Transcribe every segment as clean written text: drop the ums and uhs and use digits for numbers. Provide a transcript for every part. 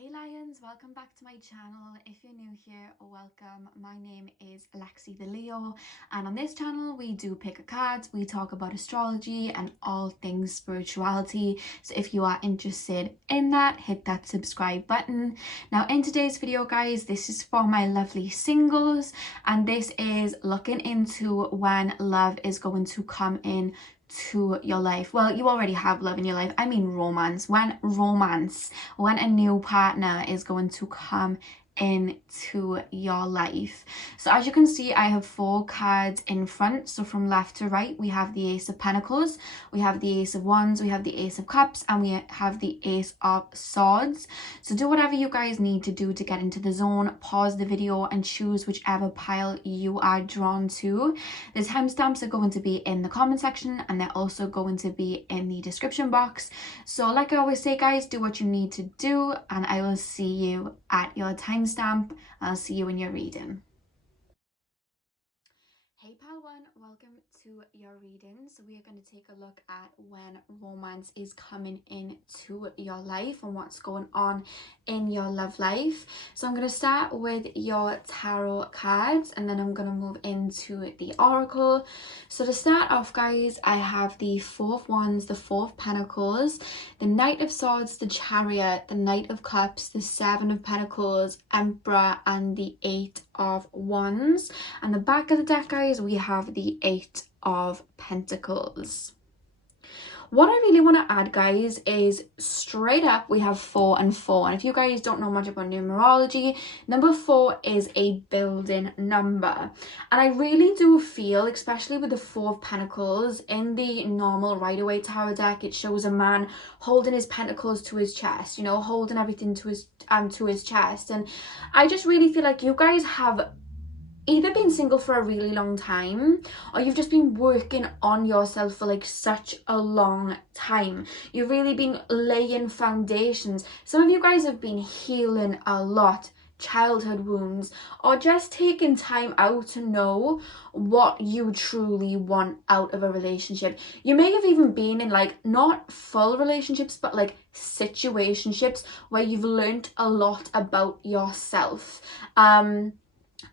Hey Lions, welcome back to my channel. If you're new here, welcome. My name is Lexi The Leo, and on this channel we do pick a card, we talk about astrology and all things spirituality. So if you are interested in that, hit that subscribe button. Now in today's video guys, this is for my lovely singles, and this is looking into when love is going to come in to your life. Well, you already have love in your life. I mean romance. When a new partner is going to come into your life. So as you can see, I have 4 cards in front. So from left to right, we have the Ace of Pentacles, we have the Ace of Wands, we have the Ace of Cups, and we have the Ace of Swords. So do whatever you guys need to do to get into the zone. Pause the video and choose whichever pile you are drawn to. The timestamps are going to be in the comment section, and they're also going to be in the description box. So like I always say guys, do what you need to do, and I will see you at your timestamp. I'll see you in your reading. Hey pal one, welcome to your reading. So we are going to take a look at when romance is coming into your life and what's going on in your love life. So I'm going to start with your tarot cards, and then I'm going to move into the oracle. So to start off guys, I have the 4 of Wands, the 4 of Pentacles, the Knight of Swords, the Chariot, the Knight of Cups, the 7 of Pentacles, Emperor, and the 8 of Wands. And the back of the deck guys, we have the 8 of Pentacles. What I really want to add guys is straight up we have 4 and 4, and if you guys don't know much about numerology, number 4 is a building number, and I really do feel, especially with the 4 of Pentacles, in the normal Rider-Waite tarot deck it shows a man holding his pentacles to his chest, you know, holding everything to his chest, and I just really feel like you guys have either been single for a really long time, or you've just been working on yourself for like such a long time. You've really been laying foundations. Some of you guys have been healing a lot, childhood wounds, or just taking time out to know what you truly want out of a relationship. You may have even been in like not full relationships, but like situationships where you've learned a lot about yourself.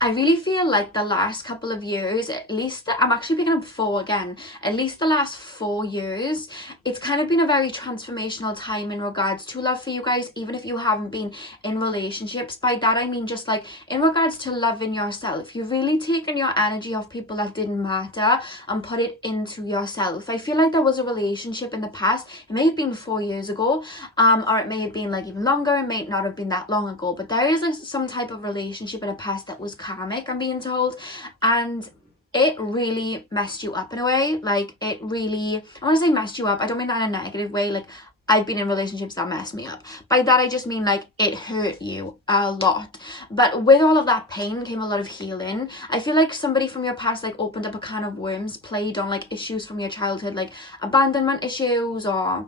I really feel like the last couple of years, at least, I'm actually picking up 4 again, at least the last 4 years, it's kind of been a very transformational time in regards to love for you guys, even if you haven't been in relationships. By that I mean just like in regards to loving yourself. You've really taken your energy off people that didn't matter and put it into yourself. I feel like there was a relationship in the past, it may have been 4 years ago, or it may have been like even longer, it may not have been that long ago, but there is like some type of relationship in the past that was karmic, I'm being told, and it really messed you up in a way. Like it really, I want to say messed you up, I don't mean that in a negative way, like I've been in relationships that messed me up. By that I just mean like it hurt you a lot, but with all of that pain came a lot of healing. I feel like somebody from your past like opened up a can of worms, played on like issues from your childhood, like abandonment issues or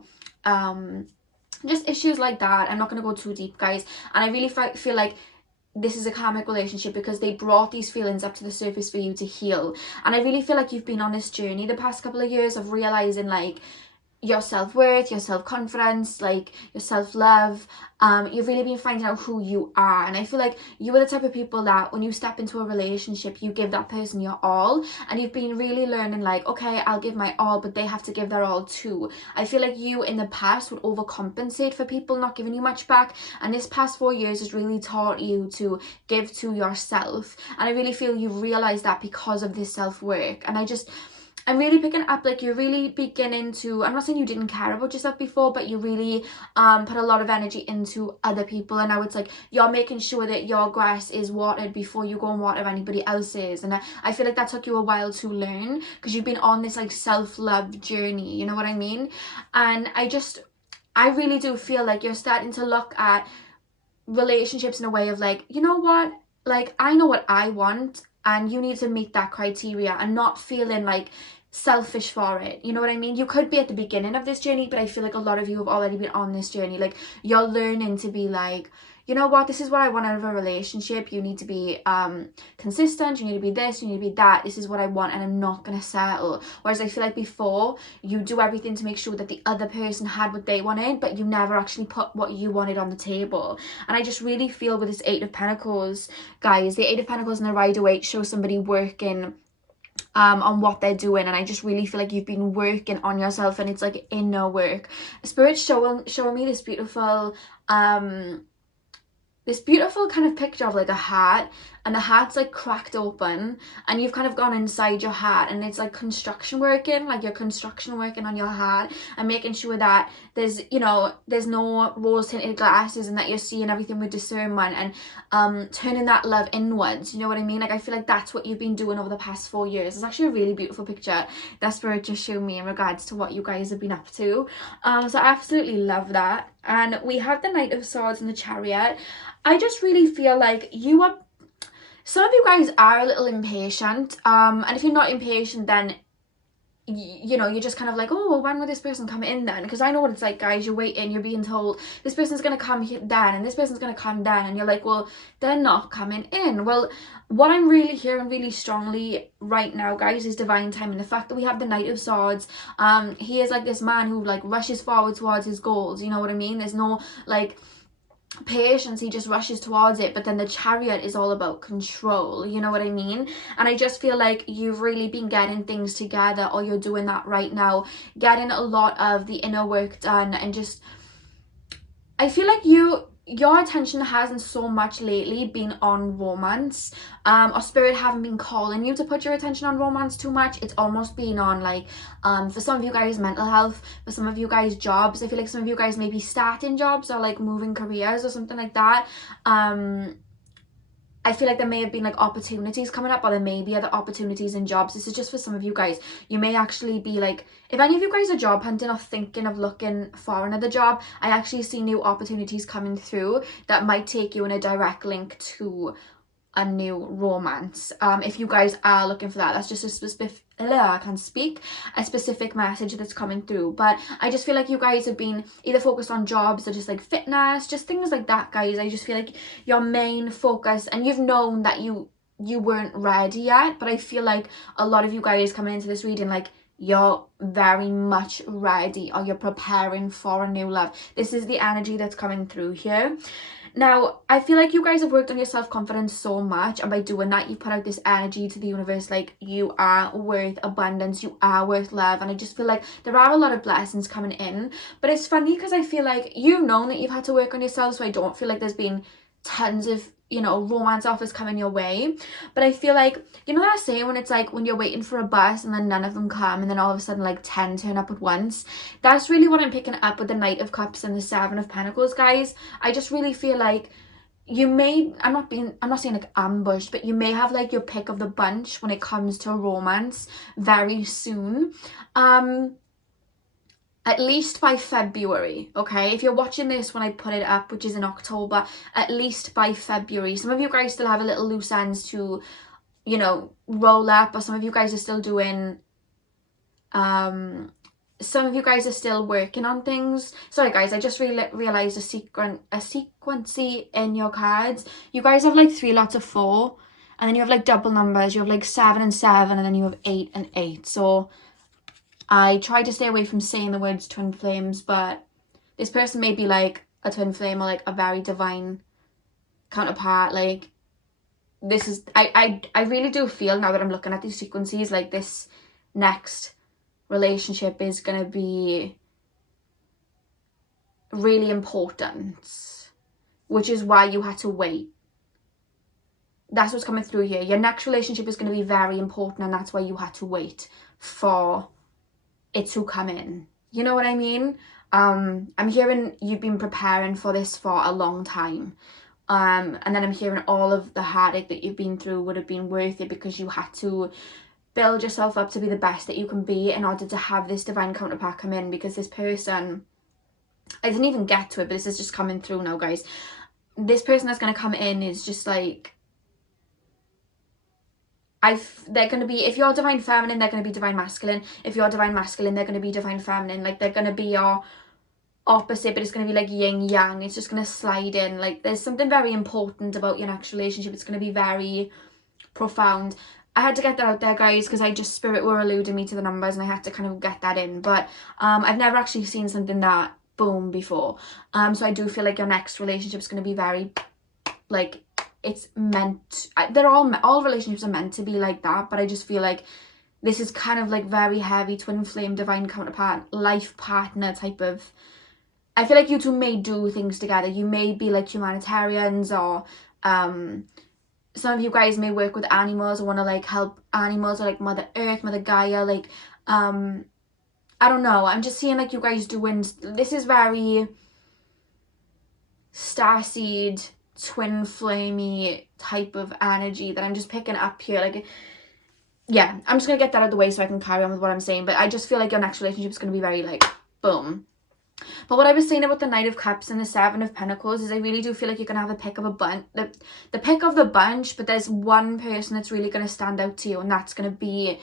just issues like that. I'm not going to go too deep guys, and I really feel like this is a karmic relationship because they brought these feelings up to the surface for you to heal. And I really feel like you've been on this journey the past couple of years of realizing like your self-worth, your self-confidence, like your self-love. You've really been finding out who you are, and I feel like you are the type of people that when you step into a relationship you give that person your all, and you've been really learning like, okay, I'll give my all, but they have to give their all too. I feel like you in the past would overcompensate for people not giving you much back, and this past 4 years has really taught you to give to yourself, and I really feel you've realized that because of this self-work. And I'm really picking up like you're really beginning to, I'm not saying you didn't care about yourself before, but you really put a lot of energy into other people, and now it's like you're making sure that your grass is watered before you go and water anybody else's. And I feel like that took you a while to learn because you've been on this like self-love journey, you know what I mean? And I really do feel like you're starting to look at relationships in a way of like, you know what, like I know what I want and you need to meet that criteria, and not feeling like selfish for it. You know what I mean? You could be at the beginning of this journey, but I feel like a lot of you have already been on this journey. Like, you're learning to be like, you know what, this is what I want out of a relationship. You need to be consistent, you need to be this, you need to be that. This is what I want, and I'm not gonna settle. Whereas I feel like before, you do everything to make sure that the other person had what they wanted, but you never actually put what you wanted on the table. And I just really feel with this Eight of Pentacles, guys, the Eight of Pentacles and the Rider-Waite show somebody working on what they're doing, and I just really feel like you've been working on yourself, and it's like inner work. Spirit's showing me this beautiful kind of picture of like a hat, and the hat's like cracked open, and you've kind of gone inside your hat, and it's like construction working, like you're construction working on your hat and making sure that there's, you know, there's no rose tinted glasses, and that you're seeing everything with discernment, and turning that love inwards. You know what I mean? Like, I feel like that's what you've been doing over the past 4 years. It's actually a really beautiful picture that Spirit just showed me in regards to what you guys have been up to. So I absolutely love that. And we have the Knight of Swords and the Chariot. I just really feel like some of you guys are a little impatient, and if you're not impatient, then you know, you're just kind of like, oh, well, when will this person come in then? Because I know what it's like, guys. You're waiting, you're being told this person's going to come then, and this person's going to come then, and you're like, well, they're not coming in. Well, what I'm really hearing really strongly right now, guys, is divine timing. The fact that we have the Knight of Swords, he is like this man who like rushes forward towards his goals. You know what I mean? There's no like patience, he just rushes towards it. But then the Chariot is all about control, you know what I mean? And I just feel like you've really been getting things together, or you're doing that right now, getting a lot of the inner work done, and just I feel like your attention hasn't so much lately been on romance, or Spirit haven't been calling you to put your attention on romance too much. It's almost been on like for some of you guys mental health, for some of you guys jobs. I feel like some of you guys may be starting jobs or like moving careers or something like that. I feel like there may have been like opportunities coming up, or there may be other opportunities in jobs. This is just for some of you guys. You may actually be like, if any of you guys are job hunting or thinking of looking for another job, I actually see new opportunities coming through that might take you in a direct link to a new romance. If you guys are looking for that, that's just a specific I can't speak, a specific message that's coming through. But I just feel like you guys have been either focused on jobs or just like fitness, just things like that, guys. I just feel like your main focus, and you've known that you weren't ready yet, but I feel like a lot of you guys coming into this reading, like, you're very much ready, or you're preparing for a new love. This is the energy that's coming through here. Now, I feel like you guys have worked on your self-confidence so much, and by doing that, you've put out this energy to the universe, like, you are worth abundance, you are worth love, and I just feel like there are a lot of blessings coming in. But it's funny because I feel like you've known that you've had to work on yourself, so I don't feel like there's been tons of, you know, romance offers coming your way. But I feel like, you know that saying when it's like when you're waiting for a bus and then none of them come, and then all of a sudden like 10 turn up at once? That's really what I'm picking up with the Knight of Cups and the Seven of Pentacles, guys. I just really feel like you may, I'm not saying like ambushed, but you may have like your pick of the bunch when it comes to romance very soon. At least by February, okay? If you're watching this when I put it up, which is in October, at least by February. Some of you guys still have a little loose ends to, you know, roll up, or some of you guys are still doing, some of you guys are still working on things. Sorry guys, I just realised a sequency in your cards. You guys have like 3 lots of 4, and then you have like double numbers. You have like 7 and 7, and then you have 8 and 8. So I try to stay away from saying the words twin flames, but this person may be like a twin flame, or like a very divine counterpart. Like, this is, I really do feel, now that I'm looking at these sequences, like this next relationship is going to be really important, which is why you had to wait. That's what's coming through here. Your next relationship is going to be very important, and that's why you had to wait for it to come in. You know what I mean? I'm hearing you've been preparing for this for a long time. And then I'm hearing all of the heartache that you've been through would have been worth it, because you had to build yourself up to be the best that you can be in order to have this divine counterpart come in. Because this person, I didn't even get to it, but this is just coming through now, guys. This person that's going to come in is just like, they're going to be, if you're divine feminine, they're going to be divine masculine. If you're divine masculine, they're going to be divine feminine. Like, they're going to be your opposite, but it's going to be like yin yang. It's just going to slide in. Like, there's something very important about your next relationship. It's going to be very profound. I had to get that out there, guys, because I just, spirit were alluding me to the numbers, and I had to kind of get that in. But I've never actually seen something that boom before. So I do feel like your next relationship is going to be very, like, it's meant, they're all relationships are meant to be like that, but I just feel like this is kind of like very heavy twin flame, divine counterpart, life partner type of, I feel like you two may do things together. You may be like humanitarians, or some of you guys may work with animals or want to like help animals, or like Mother Earth, Mother Gaia, like I don't know, I'm just seeing like you guys doing, this is very starseed, twin flamey type of energy that I'm just picking up here. Like, yeah, I'm just gonna get that out of the way so I can carry on with what I'm saying. But I just feel like your next relationship is gonna be very like boom. But what I was saying about the Knight of Cups and the Seven of Pentacles is I really do feel like you're gonna have a pick of a bunch, the pick of the bunch, but there's one person that's really gonna stand out to you, and that's gonna be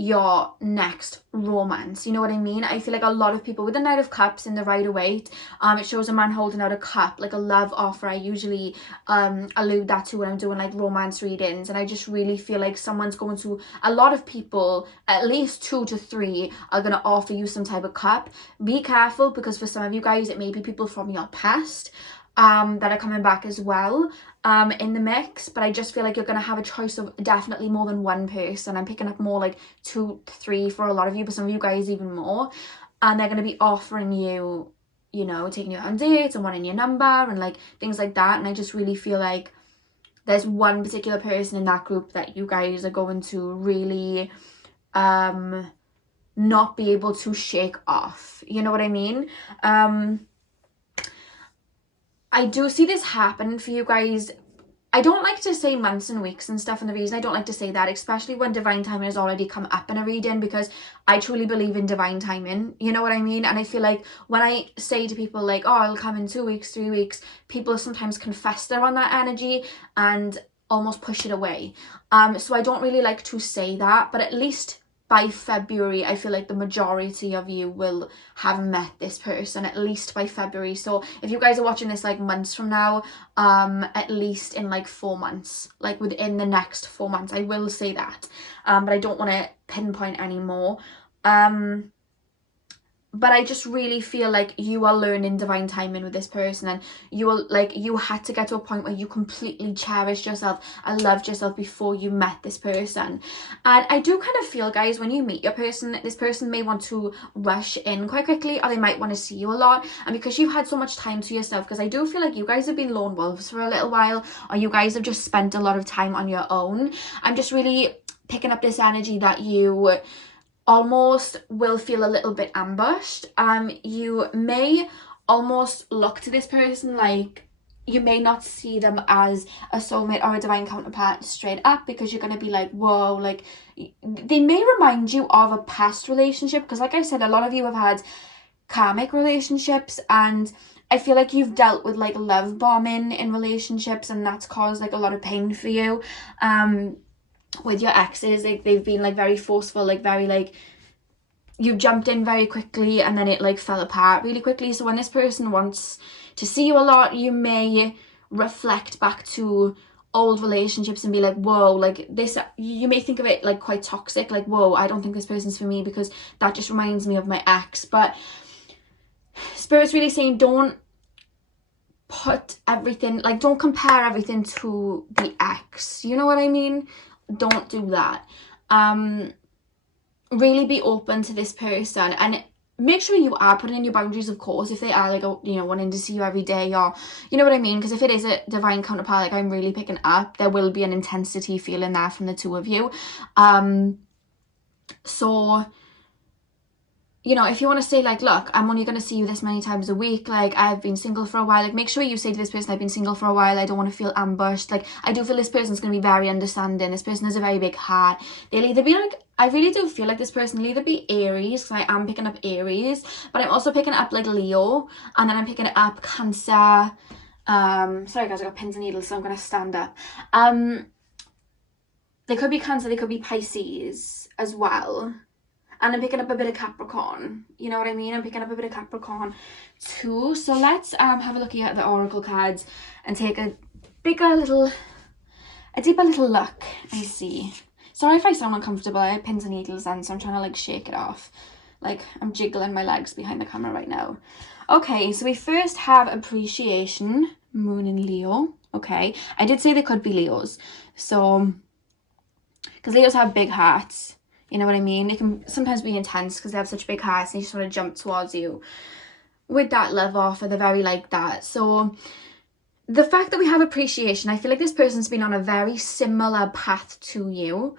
your next romance. You know what I mean? I feel like a lot of people with the Knight of Cups in the Rider-Waite, it shows a man holding out a cup, like a love offer. I usually allude that to when I'm doing like romance readings, and I just really feel like someone's going to, a lot of people, at least 2 to 3 are going to offer you some type of cup. Be careful, because for some of you guys it may be people from your past that are coming back as well in the mix. But I just feel like you're going to have a choice of definitely more than one person. I'm picking up more like 2, 3 for a lot of you, but some of you guys even more. And they're going to be offering you, you know, taking you on dates and wanting your number and like things like that. And I just really feel like there's one particular person in that group that you guys are going to really not be able to shake off. You know what I mean? I do see this happen for you guys. I don't like to say months and weeks and stuff, and the reason I don't like to say that, especially when divine timing has already come up in a reading, because I truly believe in divine timing, you know what I mean? And I feel like when I say to people like, oh, it'll come in 2 weeks, 3 weeks, people sometimes confess they're on that energy and almost push it away. So I don't really like to say that, but at least by February, I feel like the majority of you will have met this person, at least by February. So if you guys are watching this like months from now, at least in like 4 months, like within the next 4 months, I will say that. But I don't want to pinpoint anymore. But I just really feel like you are learning divine timing with this person, and you had to get to a point where you completely cherished yourself and loved yourself before you met this person. And I do kind of feel, guys, when you meet your person, this person may want to rush in quite quickly, or they might want to see you a lot. And because you've had so much time to yourself, because I do feel like you guys have been lone wolves for a little while, or you guys have just spent a lot of time on your own, I'm just really picking up this energy that you almost will feel a little bit ambushed. You may almost look to this person like you may not see them as a soulmate or a divine counterpart straight up, because you're going to be like, whoa, like they may remind you of a past relationship, because like I said, a lot of you have had karmic relationships, and I feel like you've dealt with like love bombing in relationships, and that's caused like a lot of pain for you. With your exes, like they've been like very forceful, like very like you jumped in very quickly, and then it like fell apart really quickly. So when this person wants to see you a lot, you may reflect back to old relationships and be like, whoa, like this, you may think of it like quite toxic, like, whoa, I don't think this person's for me because that just reminds me of my ex. But Spirit's really saying, don't put everything, like don't compare everything to the ex, you know what I mean? Don't do that. Really be open to this person, and make sure you are putting in your boundaries, of course, if they are like, you know, wanting to see you every day, or you know what I mean, because if it is a divine counterpart, like I'm really picking up, there will be an intensity feeling there from the two of you. So you know, if you want to say like, look, I'm only going to see you this many times a week, like I've been single for a while, like make sure you say to this person, I've been single for a while, I don't want to feel ambushed. Like I do feel this person's going to be very understanding. This person has a very big heart. They'll either be like, I really do feel like this person will either be Aries, because I am picking up Aries, but I'm also picking up like Leo, and then I'm picking up Cancer. Sorry guys, I got pins and needles, so I'm going to stand up. They could be Cancer, they could be Pisces as well. And I'm picking up a bit of Capricorn. You know what I mean? I'm picking up a bit of Capricorn too. So let's have a look at the oracle cards and take a deeper little look. I see. Sorry if I sound uncomfortable. I have pins and needles on, so I'm trying to like shake it off. Like I'm jiggling my legs behind the camera right now. Okay, so we first have appreciation, Moon in Leo. Okay, I did say they could be Leos. So, because Leos have big hearts. You know what I mean? They can sometimes be intense because they have such big hearts and they just want to jump towards you with that love offer. They're very like that. So the fact that we have appreciation, I feel like this person's been on a very similar path to you.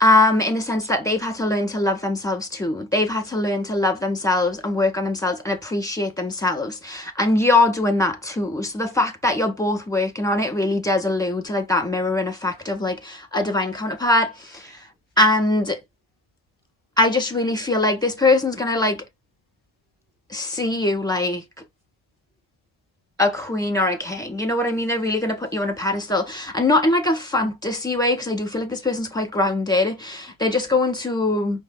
In the sense that they've had to learn to love themselves too. They've had to learn to love themselves and work on themselves and appreciate themselves. And you're doing that too. So the fact that you're both working on it really does allude to like that mirroring effect of like a divine counterpart. And I just really feel like this person's gonna like see you like a queen or a king. You know what I mean? They're really gonna put you on a pedestal, and not in like a fantasy way, because I do feel like this person's quite grounded. They're just going to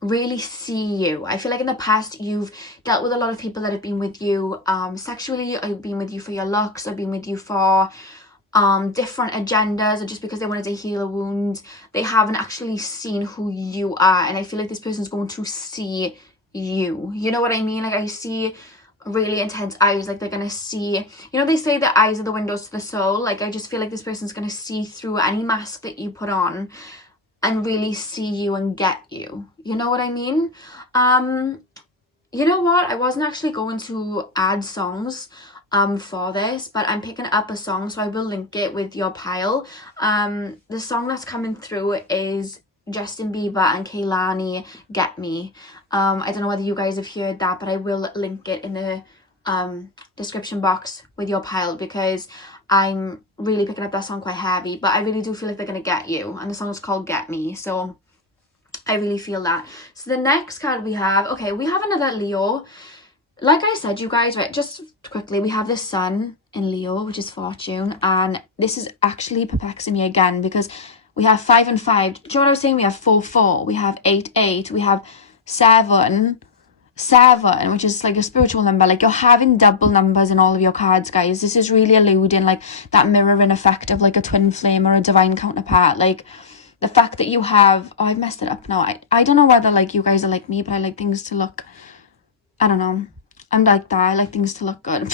really see you. I feel like in the past you've dealt with a lot of people that have been with you sexually, or been with you for your looks, or been with you for different agendas, or just because they wanted to heal a wound. They haven't actually seen who you are, and I feel like this person's going to see you. You know what I mean? Like I see really intense eyes, like they're gonna see, you know, they say the eyes are the windows to the soul. Like I just feel like this person's gonna see through any mask that you put on and really see you and get you. You know what I mean? You know what, I wasn't actually going to add songs for this, but I'm picking up a song, so I will link it with your pile. The song that's coming through is Justin Bieber and Kehlani, Get Me. I don't know whether you guys have heard that, but I will link it in the description box with your pile, because I'm really picking up that song quite heavy, but I really do feel like they're gonna get you, and the song is called Get Me, so I really feel that. So the next card we have, okay, we have another Leo. Like I said, you guys, right, just quickly, we have the sun in Leo, which is fortune, and this is actually perplexing me again, because we have 5 and 5. Do you know what I was saying? We have 4, 4. We have 8, 8. We have 7, 7, which is like a spiritual number. Like you're having double numbers in all of your cards, guys. This is really alluding like that mirroring effect of like a twin flame or a divine counterpart. Like the fact that you have, oh, I've messed it up now. I don't know whether like you guys are like me, but I like things to look, I don't know. I'm like that. I like things to look good.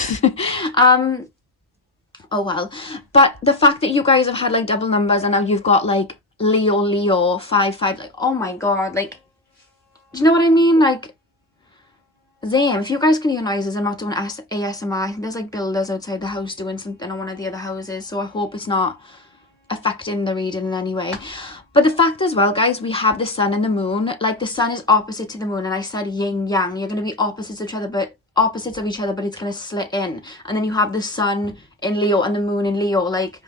Oh well, but the fact that you guys have had like double numbers and now you've got like Leo 5 5, like oh my god, like do you know what I mean? Like damn, if you guys can hear noises, I'm not doing ASMR. I think there's like builders outside the house doing something on one of the other houses, so I hope it's not affecting the reading in any way. But the fact as well, guys, we have the sun and the moon. Like the sun is opposite to the moon, and I said yin yang, you're going to be opposites of each other, but it's going to slit in. And then you have the sun in Leo and the moon in Leo. Like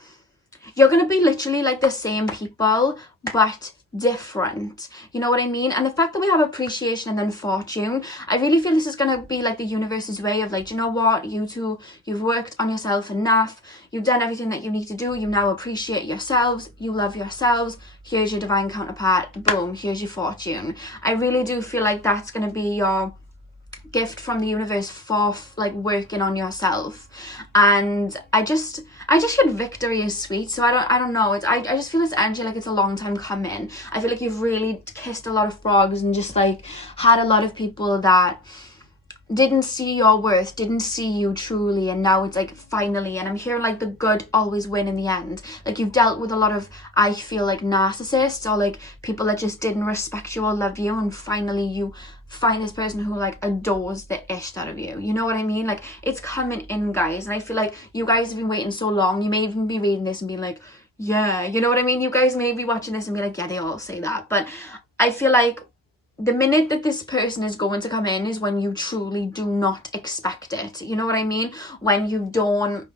you're going to be literally like the same people, but different. You know what I mean? And the fact that we have appreciation and then fortune, I really feel this is going to be like the universe's way of like, you know what, you two, you've worked on yourself enough, you've done everything that you need to do, you now appreciate yourselves, you love yourselves, here's your divine counterpart, boom, here's your fortune. I really do feel like that's going to be your gift from the universe for like working on yourself. And I just feel victory is sweet, so I don't know, it's I just feel this energy like it's a long time coming. I feel like you've really kissed a lot of frogs and just like had a lot of people that didn't see your worth, didn't see you truly, and now it's like finally, and I'm hearing like the good always win in the end. Like you've dealt with a lot of, I feel like, narcissists or like people that just didn't respect you or love you, and finally you find this person who like adores the ish out of you. You know what I mean? Like it's coming in, guys, and I feel like you guys have been waiting so long. You may even be reading this and being like, yeah, you know what I mean? You guys may be watching this and be like, yeah, they all say that, but I feel like the minute that this person is going to come in is when you truly do not expect it. You know what I mean? When you don't,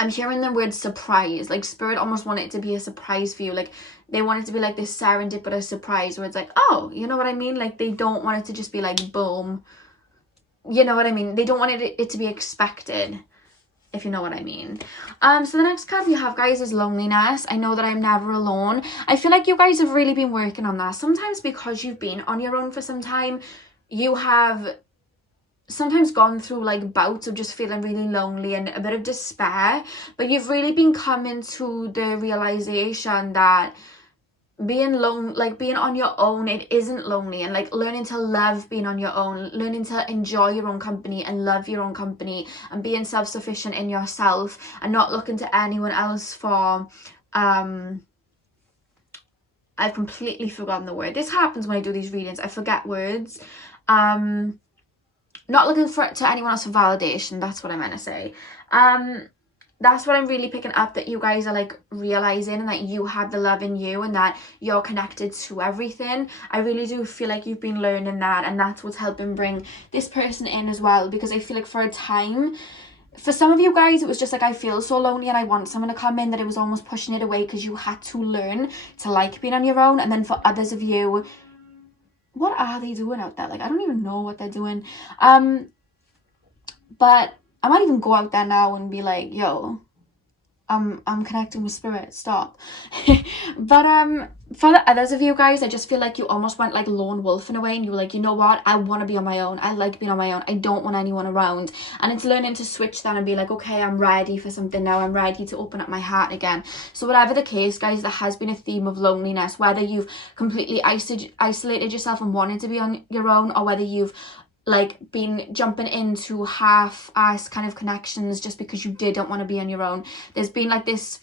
I'm hearing the word surprise, like spirit almost want it to be a surprise for you. Like they want it to be like this serendipitous surprise where it's like, oh, you know what I mean? Like they don't want it to just be like boom. You know what I mean? They don't want it to be expected. if you know what I mean. So the next card we have, guys, is loneliness. I know that I'm never alone. I feel like you guys have really been working on that. Sometimes because you've been on your own for some time, you have sometimes gone through like bouts of just feeling really lonely and a bit of despair, but you've really been coming to the realization that being on your own, it isn't lonely, and like learning to love being on your own, learning to enjoy your own company and love your own company, and being self-sufficient in yourself and not looking to anyone else for I've completely forgotten the word. This happens when I do these readings, I forget words. Not looking to anyone else for validation, that's what I meant to say. That's what I'm really picking up, that you guys are like realizing, and that you have the love in you and that you're connected to everything. I really do feel like you've been learning that, and that's what's helping bring this person in as well, because I feel like for a time, for some of you guys, it was just like, I feel so lonely and I want someone to come in, that it was almost pushing it away because you had to learn to like being on your own. And then for others of you, what are they doing out there? Like, I don't even know what they're doing. But I might even go out there now and be like, yo, I'm connecting with spirit, stop. But for the others of you guys, I just feel like you almost went like lone wolf in a way, and you were like, you know what, I want to be on my own, I like being on my own, I don't want anyone around. And it's learning to switch that and be like, okay, I'm ready for something now, I'm ready to open up my heart again. So whatever the case, guys, there has been a theme of loneliness, whether you've completely isolated yourself and wanted to be on your own, or whether you've like been jumping into half-ass kind of connections just because you didn't want to be on your own. There's been like this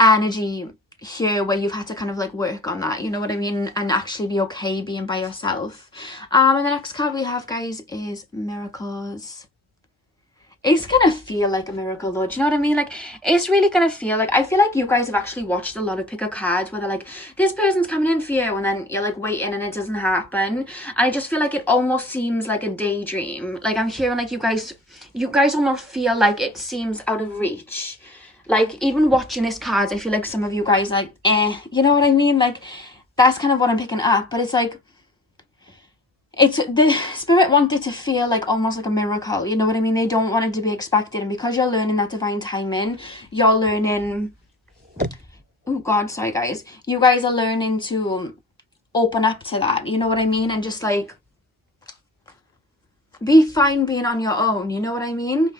energy here where you've had to kind of like work on that, you know what I mean, and actually be okay being by yourself. And the next card we have, guys, is miracles. It's gonna feel like a miracle though, do you know what I mean? Like, it's really gonna feel like, I feel like you guys have actually watched a lot of pick a cards where they're like, this person's coming in for you, and then you're like waiting and it doesn't happen. And I just feel like it almost seems like a daydream. Like, I'm hearing like you guys almost feel like it seems out of reach. Like, even watching this cards, I feel like some of you guys like, you know what I mean? Like, that's kind of what I'm picking up. But it's like, it's the spirit wanted to feel like almost like a miracle, you know what I mean? They don't want it to be expected, and because you're learning that divine timing, you're learning, oh god, sorry guys, you guys are learning to open up to that, you know what I mean? And just like be fine being on your own, you know what I mean?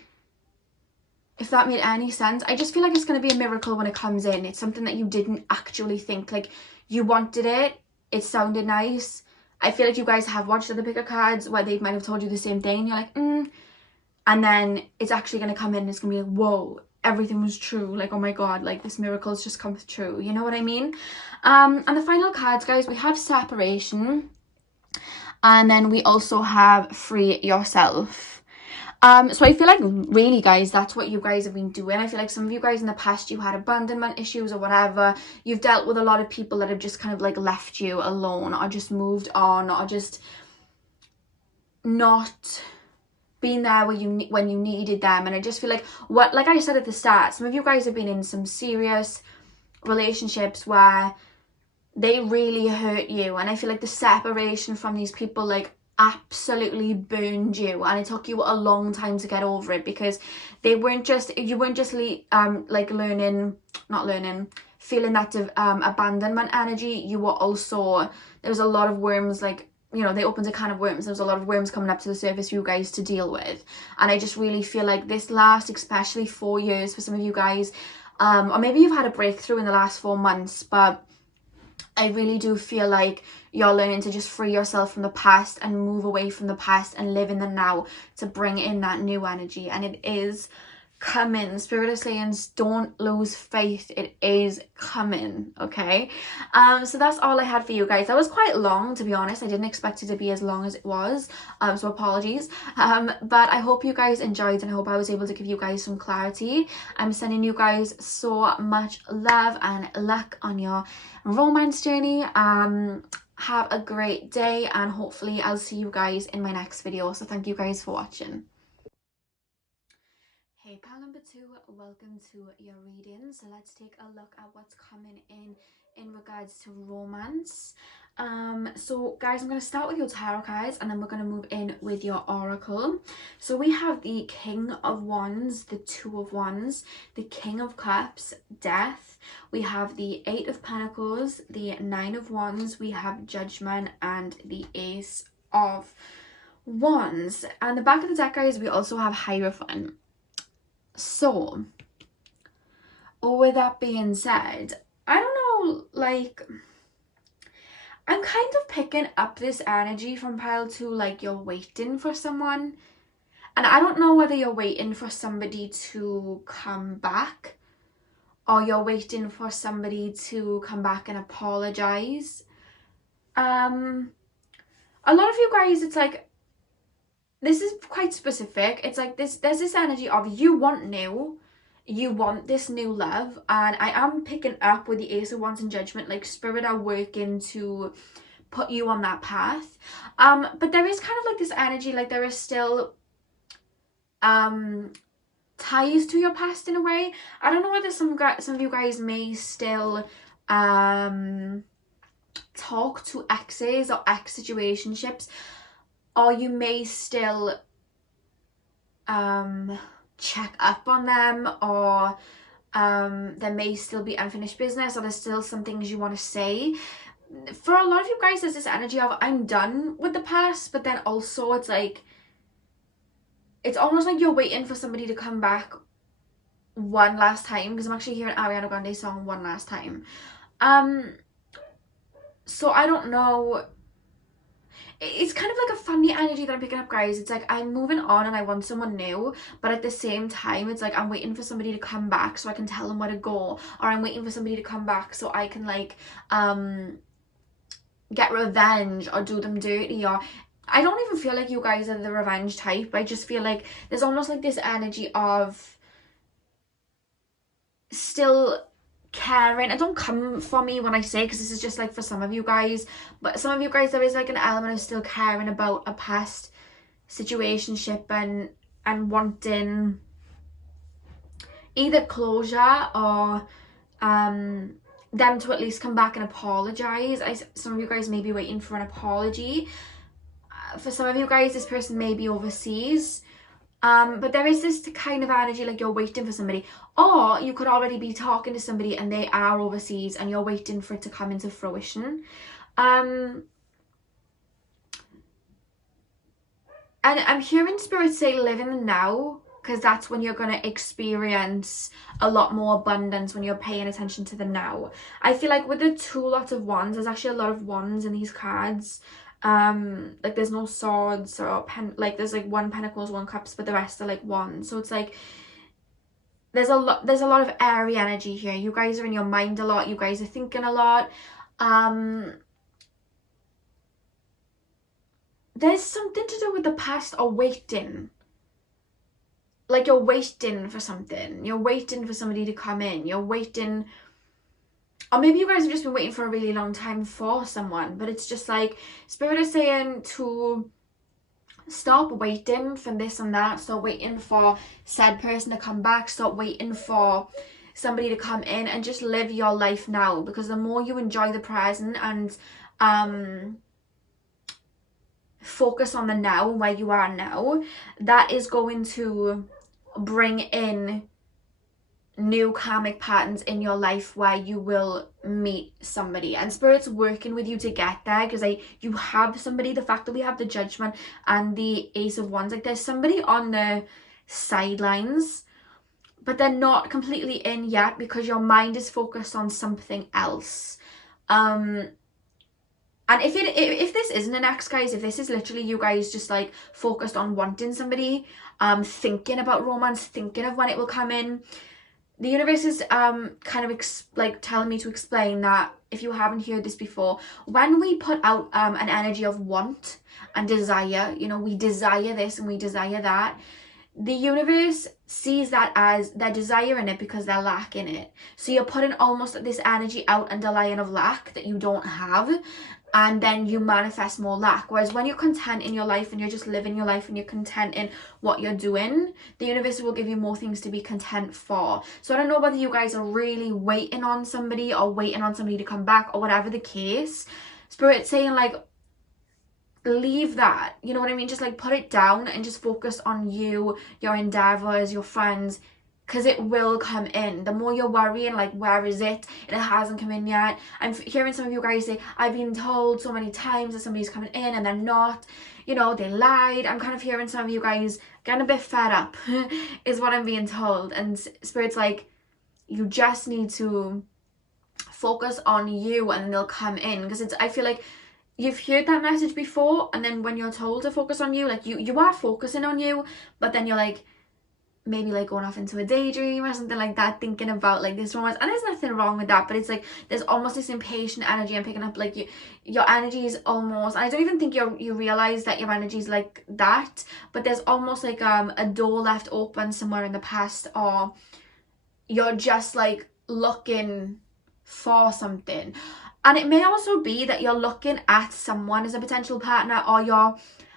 If that made any sense. I just feel like it's going to be a miracle when it comes in. It's something that you didn't actually think, like you wanted it sounded nice. I feel like you guys have watched other picker cards where they might have told you the same thing, and you're like, and then it's actually going to come in and it's going to be like, whoa, everything was true. Like, oh my god, like this miracle's just come true. You know what I mean? And the final cards, guys, we have separation. And then we also have free yourself. So I feel like really, guys, that's what you guys have been doing. I feel like some of you guys in the past, you had abandonment issues or whatever. You've dealt with a lot of people that have just kind of like left you alone, or just moved on, or just not been there when you needed them. And I just feel like, like I said at the start, some of you guys have been in some serious relationships where they really hurt you, and I feel like the separation from these people like absolutely burned you, and it took you a long time to get over it, because you weren't just like feeling that abandonment energy. You were also, there was a lot of worms, like, you know, they opened a can of worms. There was a lot of worms coming up to the surface for you guys to deal with, and I just really feel like this last, especially 4 years for some of you guys, or maybe you've had a breakthrough in the last 4 months, but I really do feel like you're learning to just free yourself from the past and move away from the past and live in the now to bring in that new energy. And it is coming. Spirit is saying, don't lose faith. It is coming. Okay. So that's all I had for you guys. That was quite long, to be honest. I didn't expect it to be as long as it was. So apologies. But I hope you guys enjoyed, and I hope I was able to give you guys some clarity. I'm sending you guys so much love and luck on your romance journey. Have a great day, and hopefully I'll see you guys in my next video. So thank you guys for watching. Okay, pile number 2, welcome to your reading. So let's take a look at what's coming in regards to romance. So guys, I'm going to start with your tarot cards and then we're going to move in with your oracle. So we have the King of Wands, the Two of Wands, the King of Cups, Death. We have the Eight of Pentacles, the Nine of Wands, we have Judgment, and the Ace of Wands. And the back of the deck, guys, we also have Hierophant. So, with that being said, I don't know, like, I'm kind of picking up this energy from pile 2, like you're waiting for someone. And I don't know whether you're waiting for somebody to come back or you're waiting for somebody to come back and apologize. A lot of you guys, it's like, this is quite specific. It's like there's this energy of you want this new love, and I am picking up with the Ace of Wands and Judgment, like Spirit are working to put you on that path. But there is kind of like this energy, like there is still ties to your past in a way. I don't know whether some of you guys may still talk to exes or ex situationships, or you may still check up on them, or there may still be unfinished business, or there's still some things you want to say. For a lot of you guys, there's this energy of I'm done with the past, but then also it's like, it's almost like you're waiting for somebody to come back one last time, because I'm actually hearing Ariana Grande's song One Last Time. So I don't know. It's kind of like a funny energy that I'm picking up, guys. It's like I'm moving on and I want someone new, but at the same time it's like I'm waiting for somebody to come back so I can tell them where to go, or I'm waiting for somebody to come back so I can like get revenge or do them dirty. Or I don't even feel like you guys are the revenge type. I just feel like there's almost like this energy of still caring. And don't come for me when I say, because this is just like for some of you guys, but some of you guys, there is like an element of still caring about a past situationship and wanting either closure or them to at least come back and apologize. Some of you guys may be waiting for an apology. For some of you guys, this person may be overseas. But there is this kind of energy like you're waiting for somebody, or you could already be talking to somebody and they are overseas and you're waiting for it to come into fruition. And I'm hearing Spirit say live in the now, because that's when you're going to experience a lot more abundance, when you're paying attention to the now. I feel like with the lots of wands, there's actually a lot of wands in these cards. Like there's no swords or like there's like one pentacles, one cups, but the rest are like wands. So it's like there's a lot of airy energy here. You guys are in your mind a lot, you guys are thinking a lot. There's something to do with the past or waiting. Like you're waiting for something, you're waiting for somebody to come in, you're waiting. Or maybe you guys have just been waiting for a really long time for someone, but it's just like Spirit is saying to stop waiting for this and that. Stop waiting for said person to come back. Stop waiting for somebody to come in, and just live your life now, because the more you enjoy the present and focus on the now, where you are now, that is going to bring in new karmic patterns in your life where you will meet somebody, and Spirit's working with you to get there, because you have somebody. The fact that we have the Judgment and the Ace of Wands, like there's somebody on the sidelines, but they're not completely in yet because your mind is focused on something else. And if this isn't an ex, guys, if this is literally you guys just like focused on wanting somebody, thinking about romance, thinking of when it will come in, the universe is kind of like telling me to explain that, if you haven't heard this before, when we put out an energy of want and desire, you know, we desire this and we desire that, the universe sees that as their desire in it because they're lacking it. So you're putting almost this energy out underlying of lack that you don't have. and then you manifest more lack. Whereas when you're content in your life and you're just living your life and you're content in what you're doing, the universe will give you more things to be content for. So I don't know whether you guys are really waiting on somebody or waiting on somebody to come back or whatever the case. Spirit's saying like, leave that, you know what I mean? Just like put it down and just focus on you, your endeavors, your friends, because it will come in. The more you're worrying, like, where is it? And it hasn't come in yet. I'm hearing some of you guys say, I've been told so many times that somebody's coming in and they're not. You know, they lied. I'm kind of hearing some of you guys getting a bit fed up is what I'm being told. And Spirit's like, you just need to focus on you and they'll come in. Because I feel like you've heard that message before, and then when you're told to focus on you, like you are focusing on you, but then you're like, maybe like going off into a daydream or something like that, thinking about like this romance. And there's nothing wrong with that, but it's like there's almost this impatient energy. I'm picking up like your energy is almost, and I don't even think you realize that your energy is like that, but there's almost like a door left open somewhere in the past, or you're just like looking for something. And it may also be that you're looking at someone as a potential partner, or you're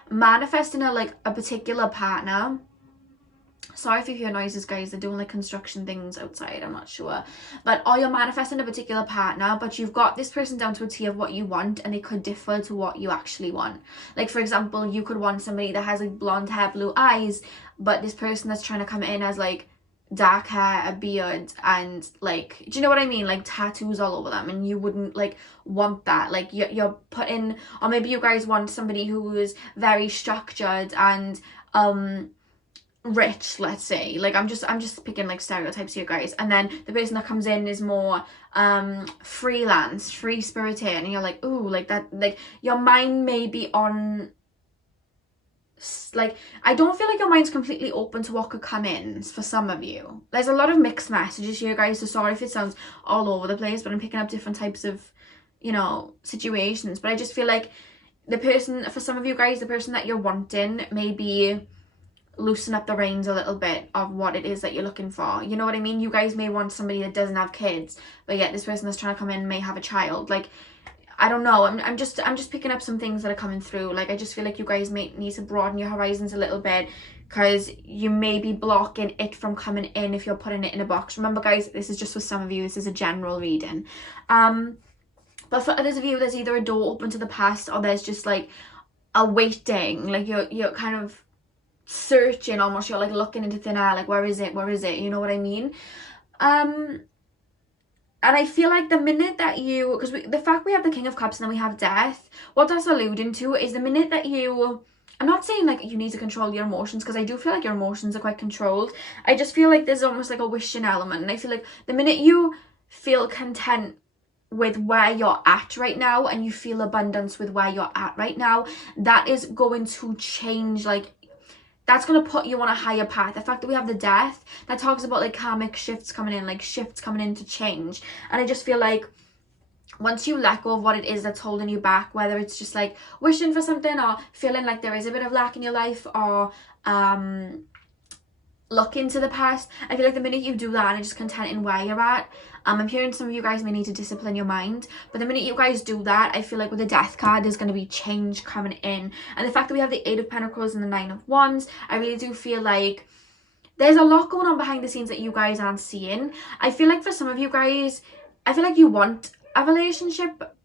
manifesting a particular partner. Sorry if you hear noises, guys. They're doing like construction things outside, I'm not sure. But, or you're manifesting a particular partner, but you've got this person down to a T of what you want, and they could differ to what you actually want. Like, for example, you could want somebody that has like blonde hair, blue eyes, but this person that's trying to come in has like dark hair, a beard, and like, do you know what I mean? Like tattoos all over them, and you wouldn't like want that. Like you're putting, or maybe you guys want somebody who is very structured and rich, let's say. Like I'm just picking like stereotypes here, guys. And then the person that comes in is more freelance, free spirited, and you're like, ooh, like that, like your mind may be on, like, I don't feel like your mind's completely open to what could come in for some of you. There's a lot of mixed messages here, guys, so sorry if it sounds all over the place, but I'm picking up different types of, you know, situations. But I just feel like the person, for some of you guys, the person that you're wanting maybe loosen up the reins a little bit of what it is that you're looking for. You know what I mean? You guys may want somebody that doesn't have kids, but yet this person that's trying to come in may have a child. Like, I don't know, I'm just picking up some things that are coming through. Like, I just feel like you guys may need to broaden your horizons a little bit, because you may be blocking it from coming in if you're putting it in a box. Remember, guys, this is just for some of you, this is a general reading. But for others of you, there's either a door open to the past, or there's just like a waiting, like you're kind of searching almost, you're like looking into thin air, like where is it, you know what I mean? And I feel like the minute that you, because the fact we have the King of Cups and then we have Death, what that's alluding to is the minute that you, I'm not saying like you need to control your emotions, because I do feel like your emotions are quite controlled. I just feel like there's almost like a wishing element, and I feel like the minute you feel content with where you're at right now, and you feel abundance with where you're at right now, that is going to change, like, that's going to put you on a higher path. The fact that we have the Death, that talks about like karmic shifts coming in, like shifts coming in to change. And I just feel like once you let go of what it is that's holding you back, whether it's just like wishing for something, or feeling like there is a bit of lack in your life, or look into the past, I feel like the minute you do that and just content in where you're at, I'm hearing some of you guys may need to discipline your mind, but the minute you guys do that, I feel like with the Death card, there's going to be change coming in. And the fact that we have the 8 of Pentacles and the 9 of Wands, I really do feel like there's a lot going on behind the scenes that you guys aren't seeing. I feel like for some of you guys, I feel like you want a relationship,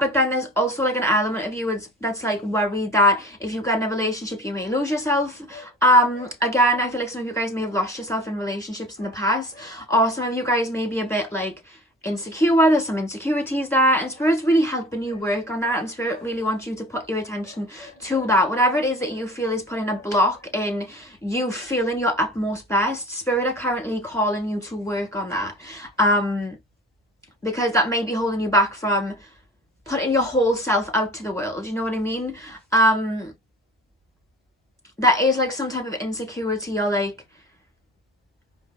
but then there's also like an element of you that's like worried that if you get in a relationship you may lose yourself. Again, I feel like some of you guys may have lost yourself in relationships in the past, or some of you guys may be a bit like insecure. There's some insecurities there, and Spirit's really helping you work on that, and Spirit really wants you to put your attention to that. Whatever it is that you feel is putting a block in you feeling your utmost best, Spirit are currently calling you to work on that, because that may be holding you back from putting your whole self out to the world, you know what I mean? That is like some type of insecurity, or like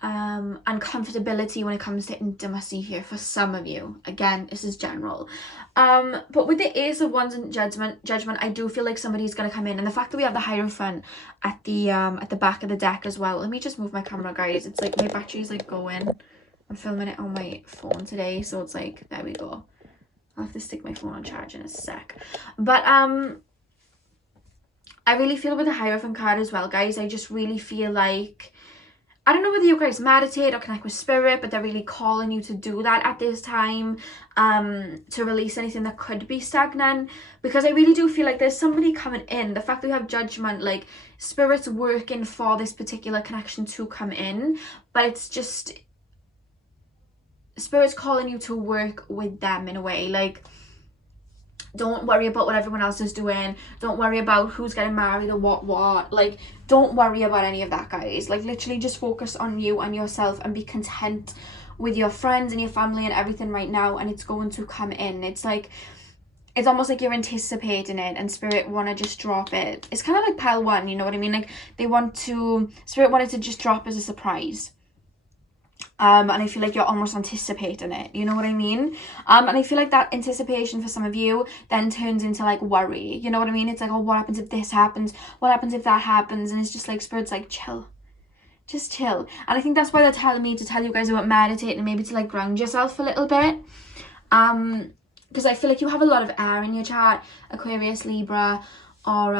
uncomfortability when it comes to intimacy here for some of you. Again, this is general. But with the Ace of Wands and judgment, I do feel like somebody's gonna come in, and the fact that we have the Hierophant at the back of the deck as well. Let me just move my camera, guys. It's like my battery's like going. I'm filming it on my phone today, so it's like, there we go. I'll have to stick my phone on charge in a sec. But I really feel with the Hierophant card as well, guys. I just really feel like, I don't know whether you guys meditate or connect with spirit, but they're really calling you to do that at this time, to release anything that could be stagnant, because I really do feel like there's somebody coming in. The fact that we have Judgment, like spirit's working for this particular connection to come in, but it's just spirit's calling you to work with them in a way. Like, don't worry about what everyone else is doing. Don't worry about who's getting married or what. Like, don't worry about any of that, guys. Like, literally just focus on you and yourself and be content with your friends and your family and everything right now, and it's going to come in. It's like, it's almost like you're anticipating it, and spirit want to just drop it. It's kind of like pile one, you know what I mean? Like, spirit wanted to just drop as a surprise. And I feel like you're almost anticipating it, you know what I mean? And I feel like that anticipation for some of you then turns into like worry, you know what I mean? It's like, oh, what happens if this happens? What happens if that happens? And it's just like, spirit's like, chill, just chill. And I think that's why they're telling me to tell you guys about meditating, maybe to like ground yourself a little bit. Because I feel like you have a lot of air in your chart, Aquarius, Libra, or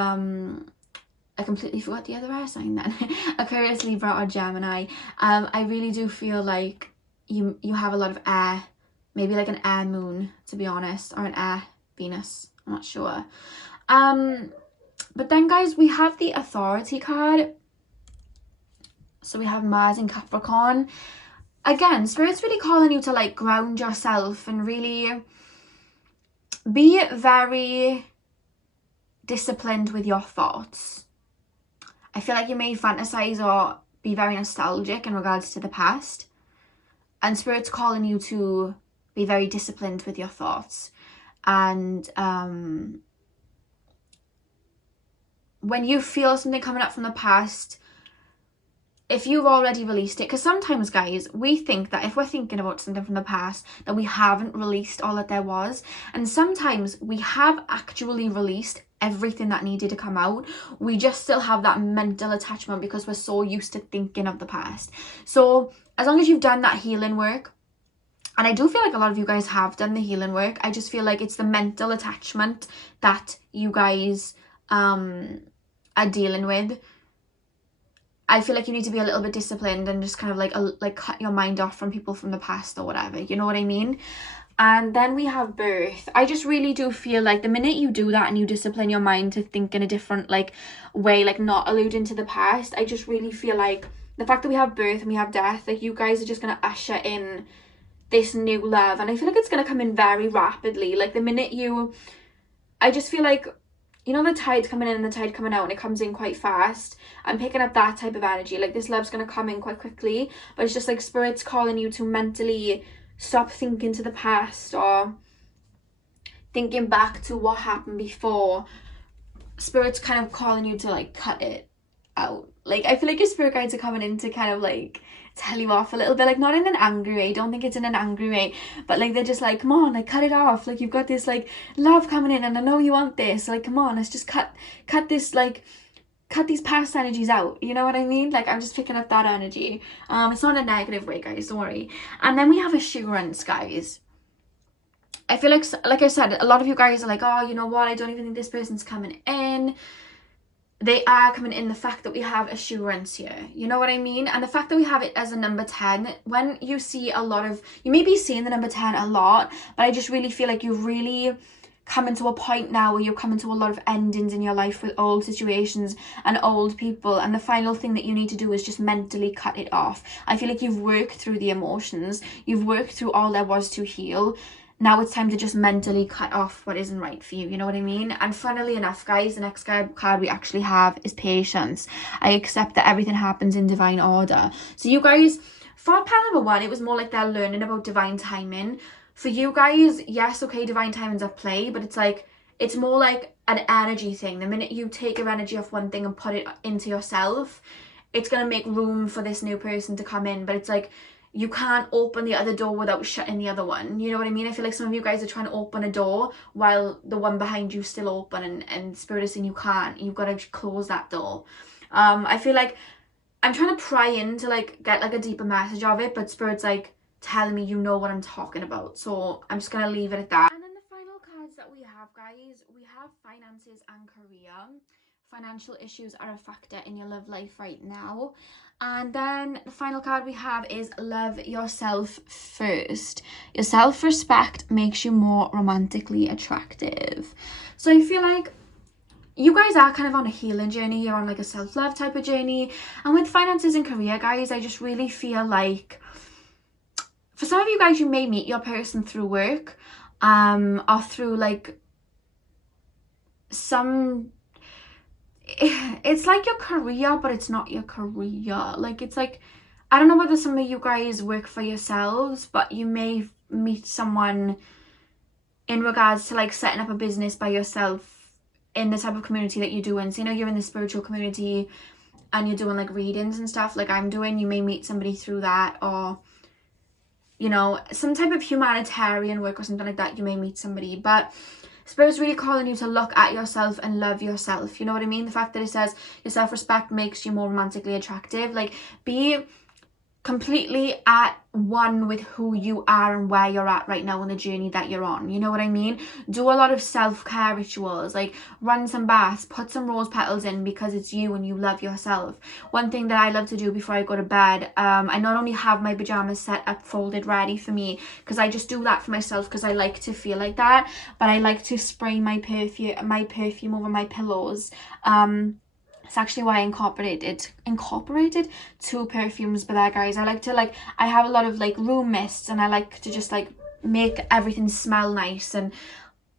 I completely forgot the other air sign then. Aquarius, Libra, or Gemini. I really do feel like you have a lot of air. Maybe like an air moon, to be honest. Or an air Venus. I'm not sure. But then, guys, we have the Authority card. So we have Mars in Capricorn. Again, Spirit's really calling you to like ground yourself and really be very disciplined with your thoughts. I feel like you may fantasize or be very nostalgic in regards to the past, and Spirit's calling you to be very disciplined with your thoughts. And when you feel something coming up from the past, if you've already released it, because sometimes, guys, we think that if we're thinking about something from the past, that we haven't released all that there was. And sometimes we have actually released everything that needed to come out. We just still have that mental attachment because we're so used to thinking of the past. So as long as you've done that healing work, and I do feel like a lot of you guys have done the healing work, I just feel like it's the mental attachment that you guys are dealing with. I feel like you need to be a little bit disciplined and just kind of like cut your mind off from people from the past or whatever, you know what I mean? And then we have birth. I just really do feel like the minute you do that and you discipline your mind to think in a different like way, like not alluding to the past, I just really feel like the fact that we have birth and we have death, like you guys are just going to usher in this new love. And I feel like it's going to come in very rapidly. Like the minute I just feel like, you know, the tide coming in and the tide coming out, and it comes in quite fast. I'm picking up that type of energy. Like this love's going to come in quite quickly, but it's just like Spirit's calling you to mentally stop thinking to the past or thinking back to what happened before. Spirit's kind of calling you to like cut it out. Like I feel like your spirit guides are coming in to kind of like tell you off a little bit, like not in an angry way, don't think it's in an angry way, but like they're just like, come on, like cut it off, like you've got this like love coming in and I know you want this, like come on, let's just cut this, like cut these past energies out, you know what I mean? Like I'm just picking up that energy. It's not in a negative way, guys, don't worry. And then we have assurance, guys. I feel like I said, a lot of you guys are like, oh, you know what, I don't even think this person's coming in. They are coming in. The fact that we have assurance here, you know what I mean? And the fact that we have it as a number 10, when you see a lot of, you may be seeing the number 10 a lot, but I just really feel like you've really coming to a point now where you're coming to a lot of endings in your life with old situations and old people, and the final thing that you need to do is just mentally cut it off. I feel like you've worked through the emotions, you've worked through all there was to heal. Now it's time to just mentally cut off what isn't right for you, you know what I mean? And funnily enough, guys, the next card we actually have is patience. I accept that everything happens in divine order. So you guys, for pile number 1, it was more like they're learning about divine timing. For you guys, yes, okay, divine timing's at play, but it's like, it's more like an energy thing. The minute you take your energy off one thing and put it into yourself, it's going to make room for this new person to come in. But it's like, you can't open the other door without shutting the other one. You know what I mean? I feel like some of you guys are trying to open a door while the one behind you is still open, and Spirit is saying you can't. You've got to close that door. I feel like I'm trying to pry in to like get like a deeper message of it, but Spirit's like telling me you know what I'm talking about. So I'm just going to leave it at that. And then the have finances and career. Financial issues are a factor in your love life right now. And then the final card we have is love yourself first. Your self-respect makes you more romantically attractive. So I feel like you guys are kind of on a healing journey. You're on like a self-love type of journey. And with finances and career, guys, I just really feel like for some of you guys, you may meet your person through work, or through like it's like your career, but it's not your career. Like, it's like, I don't know whether some of you guys work for yourselves, but you may meet someone in regards to like setting up a business by yourself in the type of community that you're doing. So, you know, you're in the spiritual community and you're doing like readings and stuff like I'm doing. You may meet somebody through that, or, you know, some type of humanitarian work or something like that. You may meet somebody, but Spirit's really calling you to look at yourself and love yourself. You know what I mean? The fact that it says your self-respect makes you more romantically attractive. Like, be completely at one with who you are and where you're at right now on the journey that you're on. You know what I mean? Do a lot of self-care rituals, like run some baths, put some rose petals in, because it's you and you love yourself. One thing that I love to do before I go to bed, I not only have my pajamas set up, folded, ready for me, because I just do that for myself because I like to feel like that, but I like to spray my perfume over my pillows. It's actually why I incorporated 2 perfumes. But that, guys, I like to, like, I have a lot of like room mists, and I like to just like make everything smell nice, and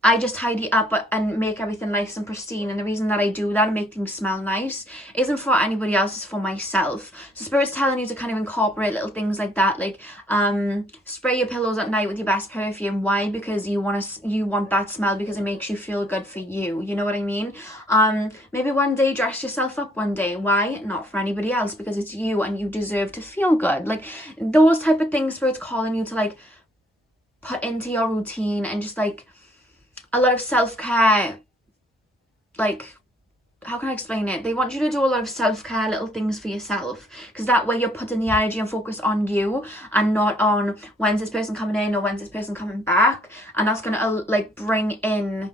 I just tidy up and make everything nice and pristine. And the reason that I do that and make things smell nice isn't for anybody else, it's for myself. So Spirit's telling you to kind of incorporate little things like that, like spray your pillows at night with your best perfume. Why? Because you want that smell, because it makes you feel good for you. You know what I mean? Maybe one day dress yourself up one day. Why? Not for anybody else, because it's you and you deserve to feel good. Like, those type of things Spirit's calling you to like put into your routine, and just like a lot of self-care. Like, how can I explain it? They want you to do a lot of self-care little things for yourself, because that way you're putting the energy and focus on you and not on when's this person coming in or when's this person coming back. And that's gonna like bring in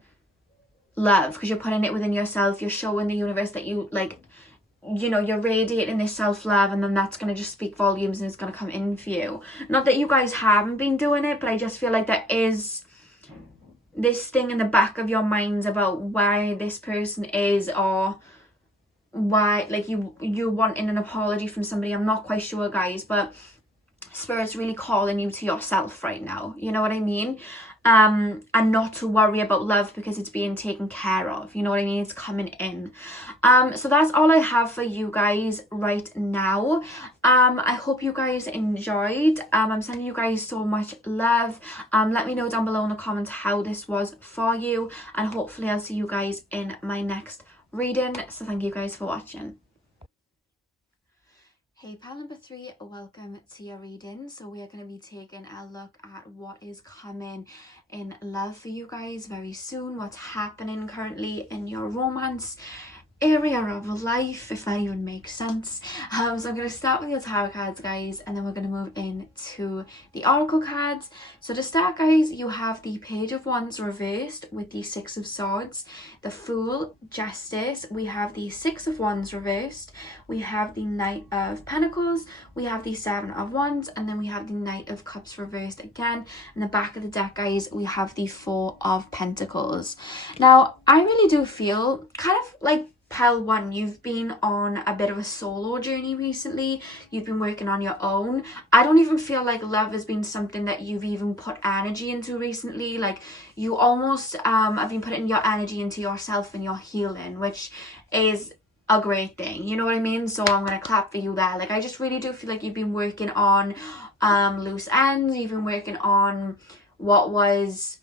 love, because you're putting it within yourself. You're showing the universe that you, like, you know, you're radiating this self-love, and then that's going to just speak volumes, and it's going to come in for you. Not that you guys haven't been doing it, but I just feel like there is this thing in the back of your minds about why this person is, or why, like, you're wanting an apology from somebody. I'm not quite sure, guys, but Spirit's really calling you to yourself right now. You know what I mean? And not to worry about love, because it's being taken care of. You know what I mean? It's coming in. So that's all I have for you guys right now. I hope you guys enjoyed. I'm sending you guys so much love. Let me know down below in the comments how this was for you, and hopefully I'll see you guys in my next reading. So thank you guys for watching. Hey pal number 3, welcome to your reading. So we are going to be taking a look at what is coming in love for you guys very soon, what's happening currently in your romance area of life, if that even makes sense. So I'm going to start with your tarot cards, guys, and then we're going to move into the oracle cards. So to start, guys, you have the Page of Wands reversed with the 6 of Swords, the Fool, Justice. We have the 6 of Wands reversed. We have the Knight of Pentacles. We have the 7 of Wands, and then we have the Knight of Cups reversed again. In the back of the deck, guys, we have the 4 of Pentacles. Now, I really do feel kind of like Pal 1, you've been on a bit of a solo journey recently. You've been working on your own. I don't even feel like love has been something that you've even put energy into recently. Like, you almost have been putting your energy into yourself and your healing, which is a great thing. You know what I mean? So I'm gonna clap for you there. Like, I just really do feel like you've been working on loose ends. You've been working on what was,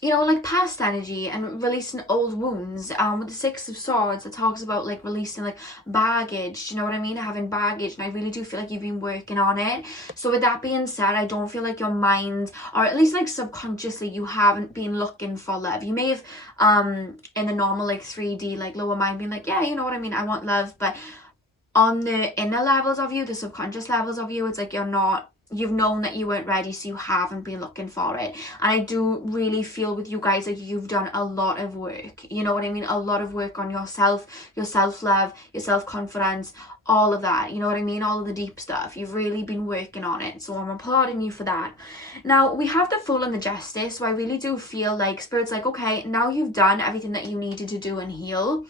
you know, like past energy and releasing old wounds. With the 6 of Swords, it talks about like releasing like baggage. Do you know what I mean? Having baggage, and I really do feel like you've been working on it. So with that being said, I don't feel like your mind, or at least like subconsciously, you haven't been looking for love. You may have in the normal like 3D like lower mind being like, yeah, you know what I mean, I want love, but on the inner levels of you, the subconscious levels of you, it's like you're not you've known that you weren't ready, so you haven't been looking for it. And I do really feel with you guys like you've done a lot of work, you know what I mean, a lot of work on yourself, your self-love, your self-confidence, all of that, you know what I mean, all of the deep stuff. You've really been working on it, so I'm applauding you for that. Now we have the Fool and the Justice, so I really do feel like Spirit's like, okay, now you've done everything that you needed to do and heal.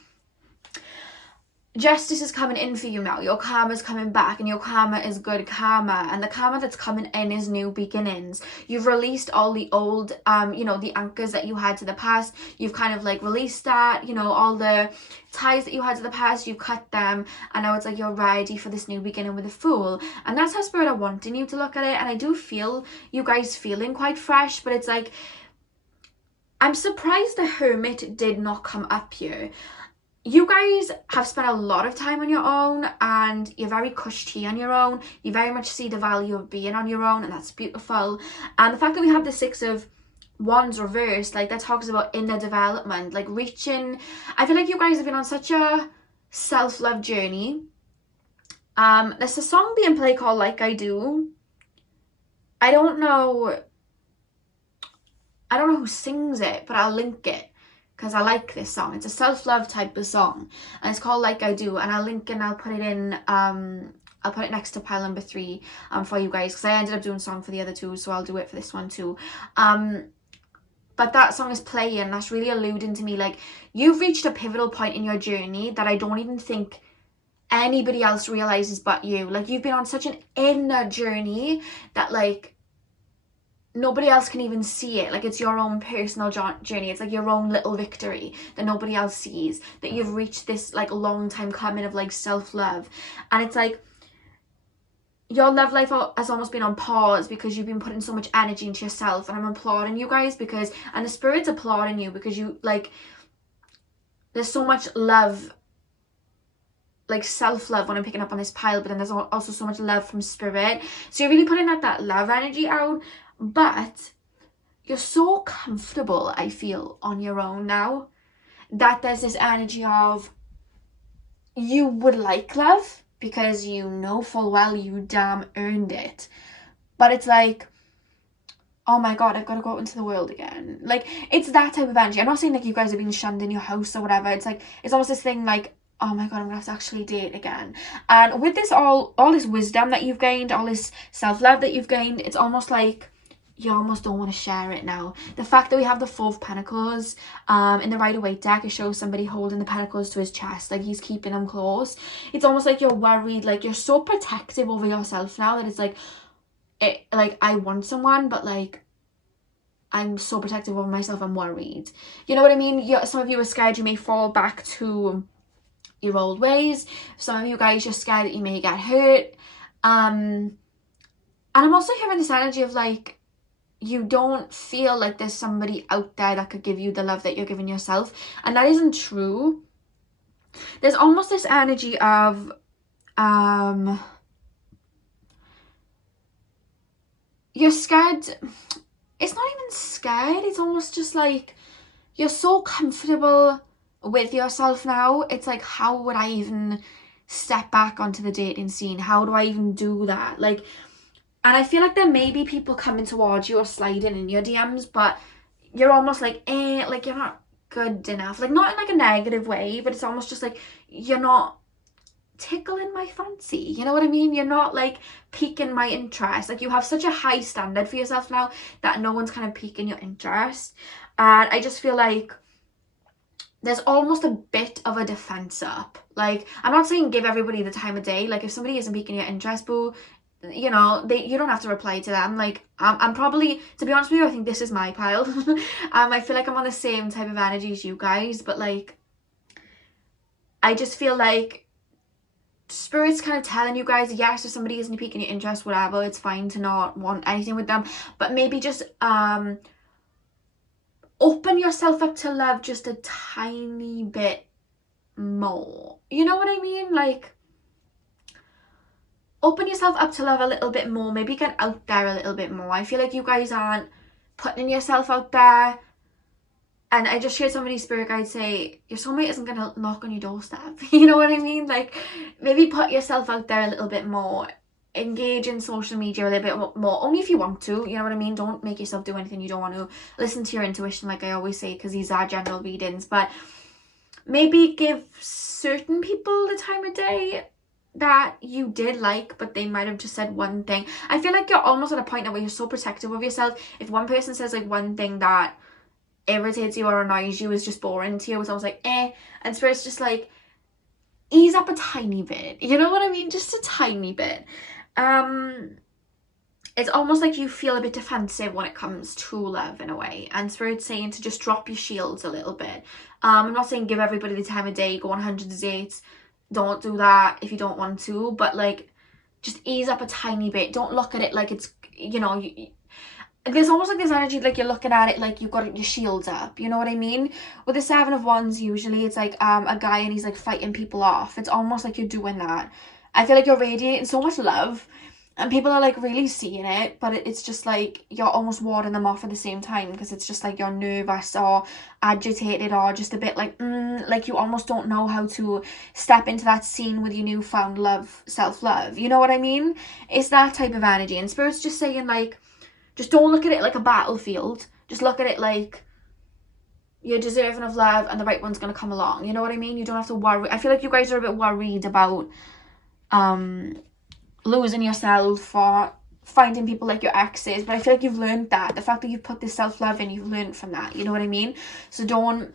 Justice is coming in for you now. Your karma's coming back, and your karma is good karma, and the karma that's coming in is new beginnings. You've released all the old you know, the anchors that you had to the past. You've kind of like released that, you know, all the ties that you had to the past, you cut them, and now it's like you're ready for this new beginning with the Fool. And that's how Spirit are wanting you to look at it. And I do feel you guys feeling quite fresh, but it's like, I'm surprised the Hermit did not come up here. You guys have spent a lot of time on your own, and you're very cushy on your own. You very much see the value of being on your own, and that's beautiful. And the fact that we have the Six of Wands reversed, like that talks about inner development, like reaching. I feel like you guys have been on such a self-love journey. There's a song being played called Like I Do. I don't know who sings it, but I'll link it, because I like this song. It's a self-love type of song, and it's called Like I Do, and I'll link it and I'll put it in, I'll put it next to pile number 3 for you guys, because I ended up doing a song for the other two, so I'll do it for this one too. But that song is playing, and that's really alluding to me, like, you've reached a pivotal point in your journey that I don't even think anybody else realizes but you. Like, you've been on such an inner journey that, like, nobody else can even see it. Like, it's your own personal journey. It's like your own little victory that nobody else sees, that you've reached this like long time coming of like self-love. And it's like your love life has almost been on pause because you've been putting so much energy into yourself. And I'm applauding you guys, because, and the Spirit's applauding you, because you, like, there's so much love, like self-love when I'm picking up on this pile, but then there's also so much love from Spirit. So you're really putting that love energy out. But you're so comfortable, I feel, on your own now, that there's this energy of you would like love because you know full well you damn earned it. But it's like, oh my god, I've got to go out into the world again. Like, it's that type of energy. I'm not saying like you guys are being shunned in your house or whatever. It's like, it's almost this thing like, oh my god, I'm gonna have to actually date again. And with this all this wisdom that you've gained, all this self-love that you've gained, it's almost like you almost don't want to share it now. The fact that we have the Four of Pentacles in the Rider-Waite deck, it shows somebody holding the pentacles to his chest, like he's keeping them close. It's almost like you're worried, like you're so protective over yourself now that it's like, like I want someone, but like I'm so protective over myself, I'm worried. You know what I mean? Some of you are scared you may fall back to your old ways. Some of you guys, you're scared that you may get hurt. And I'm also hearing this energy of like, you don't feel like there's somebody out there that could give you the love that you're giving yourself. And that isn't true. There's almost this energy of, you're scared. It's not even scared. It's almost just like, you're so comfortable with yourself now. It's like, how would I even step back onto the dating scene? How do I even do that? Like, and I feel like there may be people coming towards you or sliding in your DMs, but you're almost like, like you're not good enough. Like, not in like a negative way, but it's almost just like, you're not tickling my fancy. You know what I mean? You're not like piquing my interest. Like, you have such a high standard for yourself now that no one's kind of piquing your interest. And I just feel like there's almost a bit of a defense up. Like, I'm not saying give everybody the time of day. Like, if somebody isn't piquing your interest, boo, you know, you don't have to reply to them. Like, I'm probably, to be honest with you, I think this is my pile. I feel like I'm on the same type of energy as you guys, but like, I just feel like Spirit's kind of telling you guys, yes, if somebody isn't piquing your interest, whatever, it's fine to not want anything with them, but maybe just open yourself up to love just a tiny bit more. You know what I mean? Like, open yourself up to love a little bit more. Maybe get out there a little bit more. I feel like you guys aren't putting yourself out there. And I just heard somebody's spirit guide say, your soulmate isn't going to knock on your doorstep. You know what I mean? Like, maybe put yourself out there a little bit more. engage in social media a little bit more, only if you want to, you know what I mean? Don't make yourself do anything you don't want to. Listen to your intuition, like I always say, because these are general readings, but maybe give certain people the time of day that you did like, but they might have just said one thing. I feel like you're almost at a point now where you're so protective of yourself. If one person says like one thing that irritates you or annoys you, is just boring to you, it's almost like and Spirit's just like, ease up a tiny bit, you know what I mean? Just a tiny bit. It's almost like you feel a bit defensive when it comes to love in a way, and Spirit's saying to just drop your shields a little bit. I'm not saying give everybody the time of day, go on hundreds of dates, don't do that if you don't want to, but like just ease up a tiny bit. Don't look at it like it's, you know, there's almost like this energy like you're looking at it like you've got your shields up, you know what I mean? With the Seven of Wands, usually it's like a guy and he's like fighting people off. It's almost like you're doing that. I feel like you're radiating so much love and people are like really seeing it, but it's just like you're almost warding them off at the same time, because it's just like you're nervous or agitated or just a bit like like you almost don't know how to step into that scene with your newfound love, self-love, you know what I mean? It's that type of energy, and Spirit's just saying like, just don't look at it like a battlefield. Just look at it like you're deserving of love and the right one's going to come along. You know what I mean? You don't have to worry. I feel like you guys are a bit worried about losing yourself or finding people like your exes. But I feel like you've learned that. The fact that you've put this self-love in, you've learned from that. You know what I mean? So don't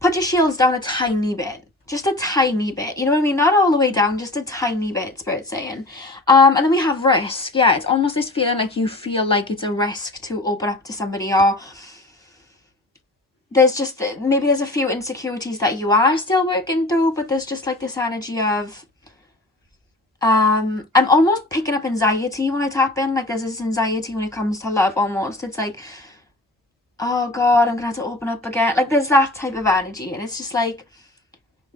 put your shields down a tiny bit. Just a tiny bit, you know what I mean? Not all the way down, just a tiny bit, Spirit's saying. And then we have risk. Yeah, it's almost this feeling like you feel like it's a risk to open up to somebody, or there's just, maybe there's a few insecurities that you are still working through, but there's just like this energy of, I'm almost picking up anxiety when I tap in. Like there's this anxiety when it comes to love almost. It's like, oh God, I'm gonna have to open up again. Like there's that type of energy, and it's just like,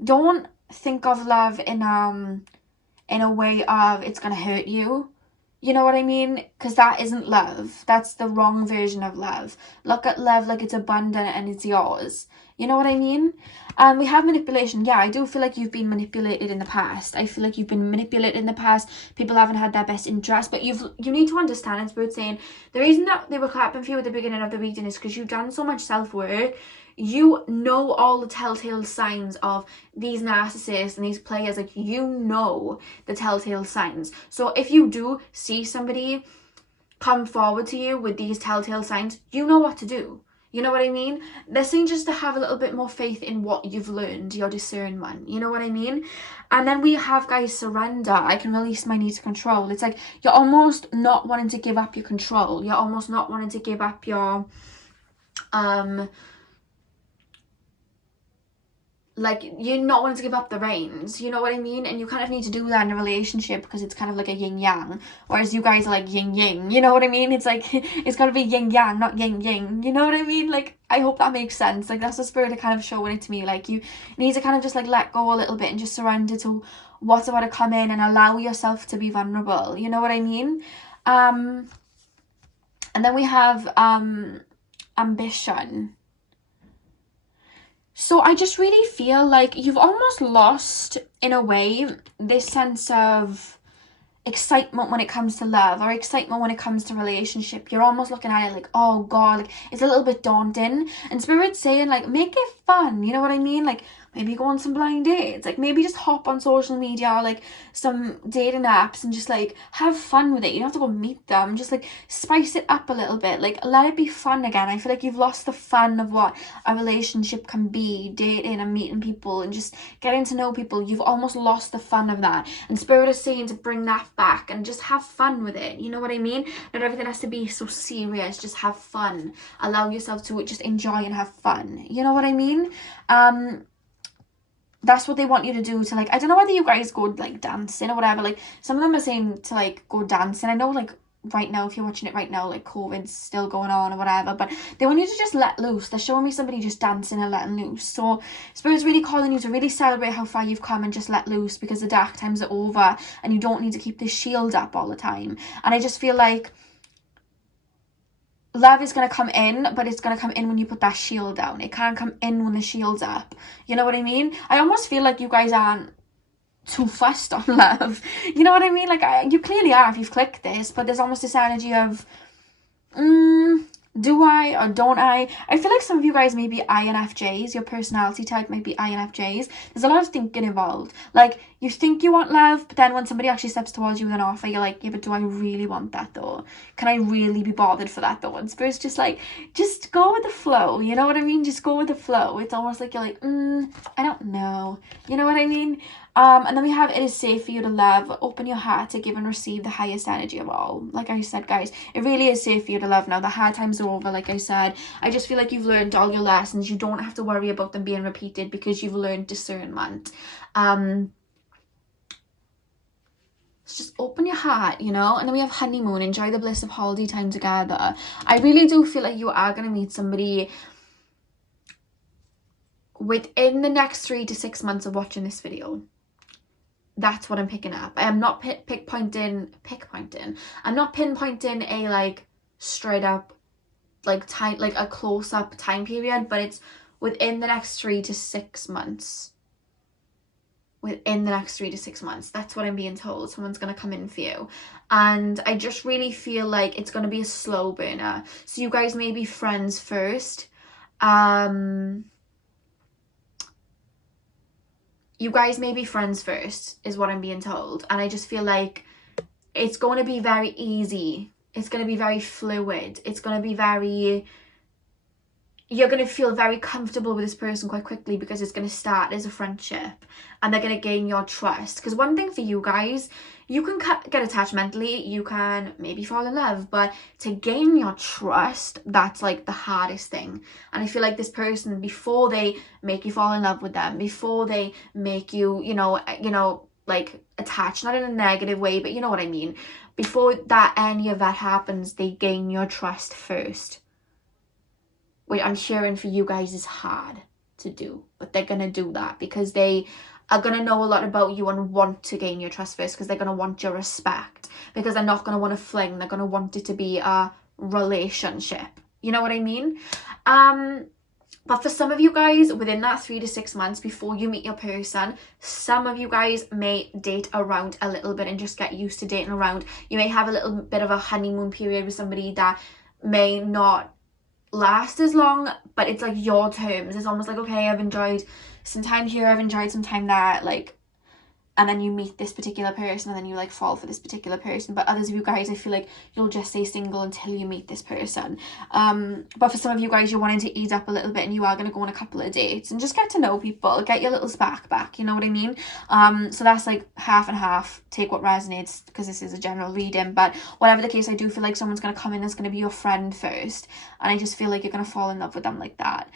don't think of love in a way of it's gonna hurt you, you know what I mean? Because that isn't love. That's the wrong version of love. Look at love like it's abundant and it's yours, you know what I mean? We have manipulation. Yeah, I do feel like you've been manipulated in the past. I feel like you've been manipulated in the past. People haven't had their best interest, but you need to understand, and Spirit saying the reason that they were clapping for you at the beginning of the reading is because you've done so much self-work. You know all the telltale signs of these narcissists and these players. Like, you know the telltale signs. So if you do see somebody come forward to you with these telltale signs, you know what to do. You know what I mean? They're saying just to have a little bit more faith in what you've learned, your discernment. You know what I mean? And then we have, guys, surrender. I can release my need to control. It's like you're almost not wanting to give up your control. You're almost not wanting to give up your like, you're not wanting to give up the reins, you know what I mean? And you kind of need to do that in a relationship because it's kind of like a yin yang, whereas you guys are like yin yang, you know what I mean? It's like, it's got to be yin yang, not yin yang, you know what I mean? Like, I hope that makes sense. Like, that's the Spirit of kind of showing it to me. Like, you need to kind of just like let go a little bit and just surrender to what's about to come in and allow yourself to be vulnerable, you know what I mean? And then we have ambition. So I just really feel like you've almost lost, in a way, this sense of excitement when it comes to love, or excitement when it comes to relationship. You're almost looking at it like, oh God, like, it's a little bit daunting. And Spirit's saying, like, make it fun, you know what I mean? Like, maybe go on some blind dates, like maybe just hop on social media or like some dating apps and just like have fun with it. You don't have to go meet them, just like spice it up a little bit, like let it be fun again. I feel like you've lost the fun of what a relationship can be, dating and meeting people and just getting to know people. You've almost lost the fun of that, and Spirit is saying to bring that back and just have fun with it, you know what I mean? Not everything has to be so serious, just have fun, allow yourself to just enjoy and have fun, you know what I mean? That's what they want you to do, to like, I don't know whether you guys go like dancing or whatever. Like, some of them are saying to like go dancing. I know like right now, if you're watching it right now, like COVID's still going on or whatever, but they want you to just let loose. They're showing me somebody just dancing and letting loose. So Spirit's really calling you to really celebrate how far you've come and just let loose, because the dark times are over and you don't need to keep this shield up all the time. And I just feel like love is going to come in, but it's going to come in when you put that shield down. It can't come in when the shield's up. You know what I mean? I almost feel like you guys aren't too fussed on love. You know what I mean? Like, you clearly are if you've clicked this, but there's almost this energy of, do I or don't I? I feel like some of you guys may be INFJs. Your personality type might be INFJs. There's a lot of thinking involved. Like, you think you want love, but then when somebody actually steps towards you with an offer, you're like, yeah, but do I really want that though? Can I really be bothered for that though? And Spirit's just like, just go with the flow. You know what I mean? Just go with the flow. It's almost like you're like, I don't know. You know what I mean? And then we have, it is safe for you to love. Open your heart to give and receive the highest energy of all. Like I said, guys, it really is safe for you to love now. The hard times are over, like I said. I just feel like you've learned all your lessons. You don't have to worry about them being repeated because you've learned discernment. So just open your heart, you know. And then we have honeymoon. Enjoy the bliss of holiday time together. I really do feel like you are going to meet somebody within the next 3 to 6 months of watching this video. That's what I'm picking up. I am not pinpointing. I'm not pinpointing a like straight up like time, like a close up time period, but it's within the next 3 to 6 months. Within the next 3 to 6 months. That's what I'm being told. Someone's going to come in for you. And I just really feel like it's going to be a slow burner. So you guys may be friends first. You guys may be friends first, is what I'm being told. And I just feel like it's going to be very easy. It's going to be very fluid. It's going to be very... You're going to feel very comfortable with this person quite quickly because it's going to start as a friendship. And they're going to gain your trust. Because one thing for you guys, you can get attached mentally. You can maybe fall in love. But to gain your trust, that's like the hardest thing. And I feel like this person, before they make you fall in love with them, before they make you, you know, like attached, not in a negative way, but you know what I mean. Before that, any of that happens, they gain your trust first. Which I'm sharing for you guys is hard to do, but they're going to do that because they are going to know a lot about you and want to gain your trust first because they're going to want your respect, because they're not going to want to fling. They're going to want it to be a relationship. You know what I mean? But for some of you guys, within that 3 to 6 months before you meet your person, some of you guys may date around a little bit and just get used to dating around. You may have a little bit of a honeymoon period with somebody that may not last as long, but it's like your terms. It's almost like, okay, I've enjoyed some time here, I've enjoyed some time there, like, and then you meet this particular person and then you like fall for this particular person. But others of you guys, I feel like you'll just stay single until you meet this person. But for some of you guys, you're wanting to ease up a little bit and you are going to go on a couple of dates and just get to know people, get your little spark back, you know what I mean? So that's like half and half. Take what resonates, because this is a general reading, but whatever the case, I do feel like someone's going to come in that's going to be your friend first, and I just feel like you're going to fall in love with them like that.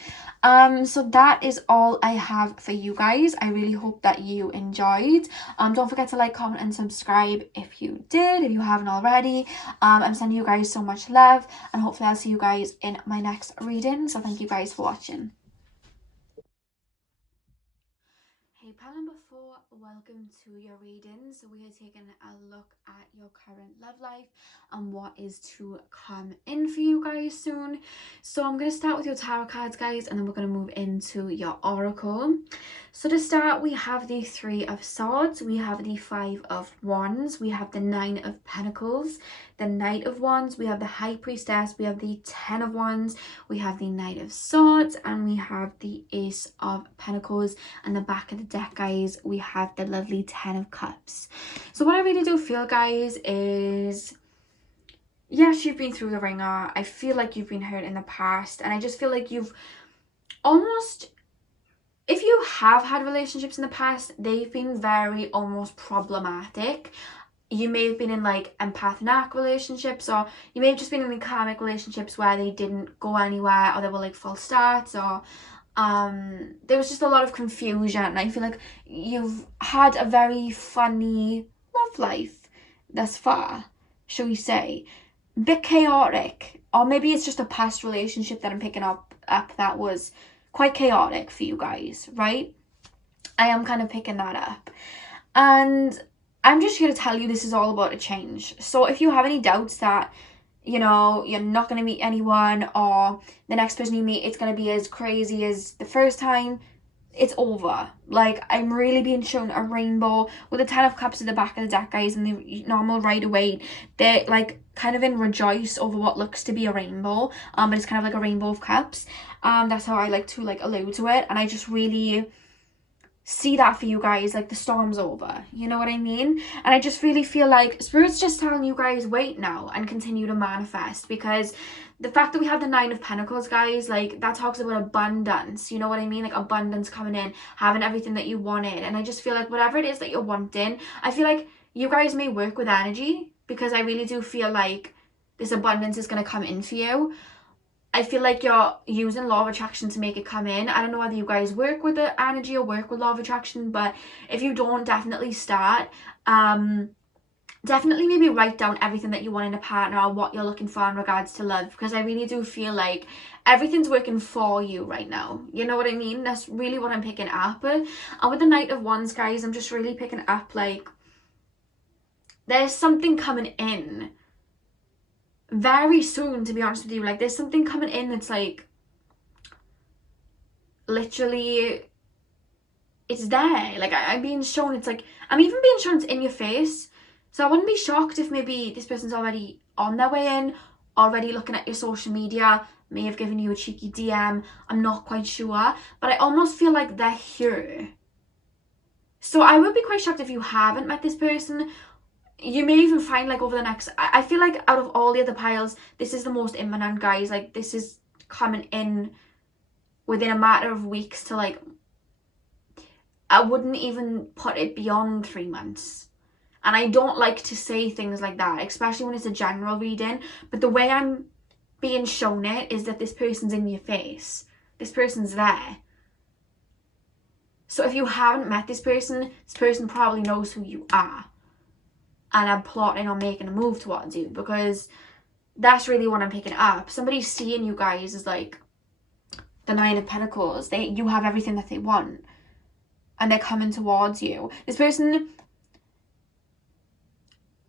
So that is all I have for you guys. I really hope that you enjoyed. Don't forget to like, comment and subscribe if you did, if you haven't already. I'm sending you guys so much love, and hopefully I'll see you guys in my next reading. So thank you guys for watching. Hey pal number 4, welcome to your reading. So we are taking a look at your current love life and what is to come in for you guys soon. So I'm going to start with your tarot cards, guys, and then we're going to move into your oracle. So to start, we have the 3 of Swords, we have the 5 of Wands, we have the 9 of Pentacles, the Knight of Wands, we have the High Priestess, we have the 10 of Wands, we have the Knight of Swords, and we have the Ace of Pentacles. And the back of the deck, guys, we have the lovely 10 of Cups. So what I really do feel, guys, is yes, you've been through the ringer. I feel like you've been hurt in the past, and I just feel like you've almost, if you have had relationships in the past, they've been very almost problematic. You may have been in like empath narc relationships, or you may have just been in karmic relationships where they didn't go anywhere, or they were like false starts, or there was just a lot of confusion. And I feel like you've had a very funny love life thus far, shall we say. Bit chaotic, or maybe it's just a past relationship that I'm picking up that was quite chaotic for you guys, right? I am kind of picking that up, and I'm just here to tell you this is all about a change. So if you have any doubts that, you know, you're not going to meet anyone, or the next person you meet, it's going to be as crazy as the first time, it's over. Like, I'm really being shown a rainbow with the 10 of cups at the back of the deck, guys, and the normal right away, they're like kind of in rejoice over what looks to be a rainbow, but it's kind of like a rainbow of cups. That's how I like to like allude to it, and I just really see that for you guys, like the storm's over, you know what I mean? And I just really feel like Spirit's just telling you guys, wait now and continue to manifest, because the fact that we have the 9 of Pentacles, guys, like that talks about abundance, you know what I mean? Like abundance coming in, having everything that you wanted. And I just feel like whatever it is that you're wanting, I feel like you guys may work with energy, because I really do feel like this abundance is going to come in for you. I feel like you're using law of attraction to make it come in. I don't know whether you guys work with the energy or work with law of attraction, but if you don't, definitely start. Definitely maybe write down everything that you want in a partner or what you're looking for in regards to love, because I really do feel like everything's working for you right now. You know what I mean? That's really what I'm picking up. And with the Knight of Wands, guys, I'm just really picking up like there's something coming in very soon, to be honest with you. Like there's something coming in that's like literally it's there. Like I'm being shown, it's like I'm even being shown it's in your face. So I wouldn't be shocked if maybe this person's already on their way in, already looking at your social media, may have given you a cheeky DM. I'm not quite sure, but I almost feel like they're here. So I would be quite shocked if you haven't met this person. You may even find like over the next, I feel like out of all the other piles, this is the most imminent, guys. Like this is coming in within a matter of weeks to like, I wouldn't even put it beyond 3 months. And I don't like to say things like that, especially when it's a general reading. But the way I'm being shown it is that this person's in your face. This person's there. So if you haven't met this person probably knows who you are. And I'm plotting on making a move towards you, because that's really what I'm picking up. Somebody's seeing you guys as like the 9 of Pentacles. You have everything that they want. And they're coming towards you. This person,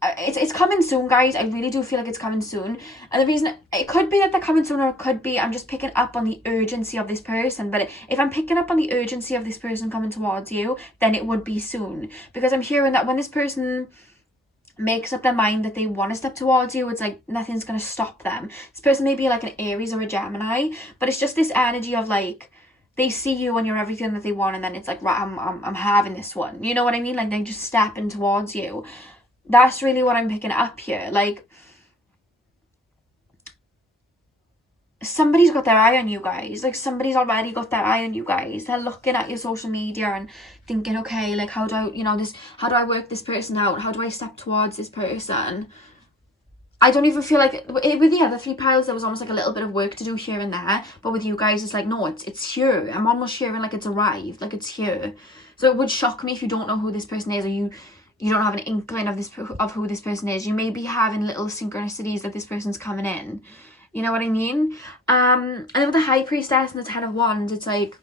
it's coming soon, guys. I really do feel like it's coming soon. And the reason, it could be that they're coming soon, or it could be I'm just picking up on the urgency of this person. But if I'm picking up on the urgency of this person coming towards you, then it would be soon. Because I'm hearing that when this person makes up their mind that they want to step towards you, it's like nothing's going to stop them. This person may be like an Aries or a Gemini, but it's just this energy of like, they see you and you're everything that they want, and then it's like, right, I'm having this one. You know what I mean? Like, they're just stepping towards you. That's really what I'm picking up here. Like, somebody's got their eye on you guys. Like, somebody's already got their eye on you guys. They're looking at your social media and thinking, okay, like, how do I work this person out? How do I step towards this person? I don't even feel like, with the other 3 piles, there was almost like a little bit of work to do here and there. But with you guys, it's like, no, it's here. I'm almost hearing like it's arrived, like it's here. So it would shock me if you don't know who this person is, or you don't have an inkling of who this person is. You may be having little synchronicities that this person's coming in. You know what I mean? And then with the High Priestess and the 10 of Wands, it's like,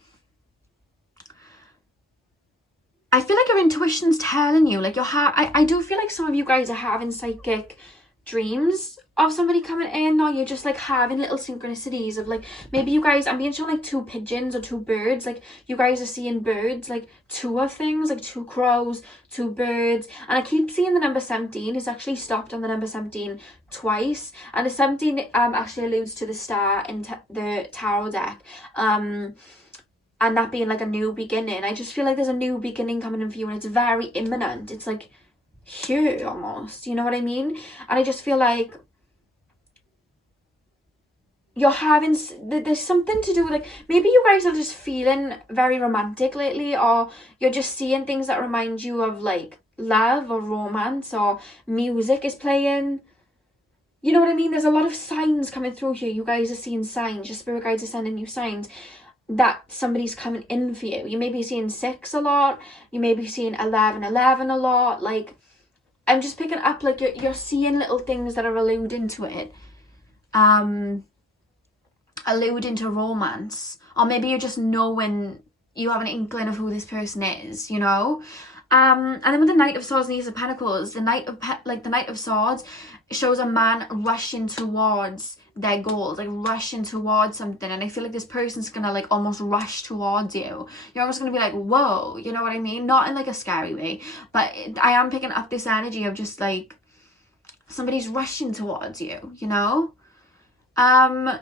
I feel like your intuition's telling you, like I do feel like some of you guys are having psychic dreams of somebody coming in, or you're just like having little synchronicities of like, maybe you guys, I'm being shown like 2 pigeons or 2 birds, like you guys are seeing birds, like 2 of things, like 2 crows, 2 birds. And I keep seeing the number 17. It's actually stopped on the number 17 twice, and the 17 actually alludes to the star in the tarot deck, and that being like a new beginning. I just feel like there's a new beginning coming in for you, and it's very imminent. It's like here almost, you know what I mean? And I just feel like you're having, there's something to do with like, maybe you guys are just feeling very romantic lately, or you're just seeing things that remind you of like love or romance, or music is playing. You know what I mean? There's a lot of signs coming through here. You guys are seeing signs. Your spirit guides are sending you signs that somebody's coming in for you. You may be seeing 6 a lot. You may be seeing 11 a lot. Like, I'm just picking up like you're seeing little things that are alluding to it. Alluding to romance. Or maybe you're just knowing, you have an inkling of who this person is, you know? And then with the Knight of Swords and the Ace of Pentacles, the Knight of Swords shows a man rushing towards their goals, like rushing towards something. And I feel like this person's gonna like almost rush towards you. You're almost gonna be like, whoa, you know what I mean? Not in like a scary way, but I am picking up this energy of just like somebody's rushing towards you, you know? And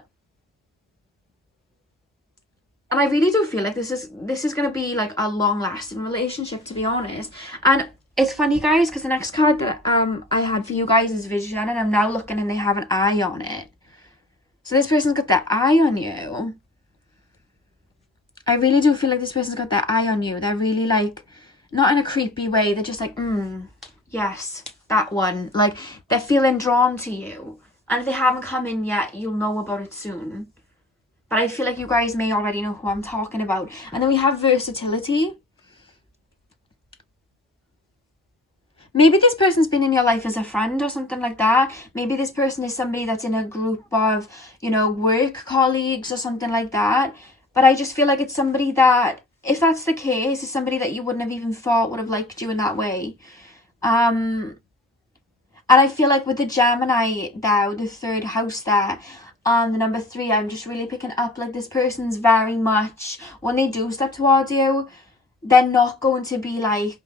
I really do feel like this is going to be like a long-lasting relationship, to be honest. And it's funny, guys, because the next card that I had for you guys is Vision, and I'm now looking and they have an eye on it. So this person's got their eye on you. I really do feel like this person's got their eye on you. They're really like, not in a creepy way. They're just like, yes, that one. Like, they're feeling drawn to you. And if they haven't come in yet, you'll know about it soon. But I feel like you guys may already know who I'm talking about. And then we have versatility. Maybe this person's been in your life as a friend or something like that. Maybe this person is somebody that's in a group of, you know, work colleagues or something like that. But I just feel like it's somebody that, if that's the case, is somebody that you wouldn't have even thought would have liked you in that way. And I feel like with the Gemini now, the third house there, the number 3, I'm just really picking up like this person's very much, when they do step towards you, they're not going to be like,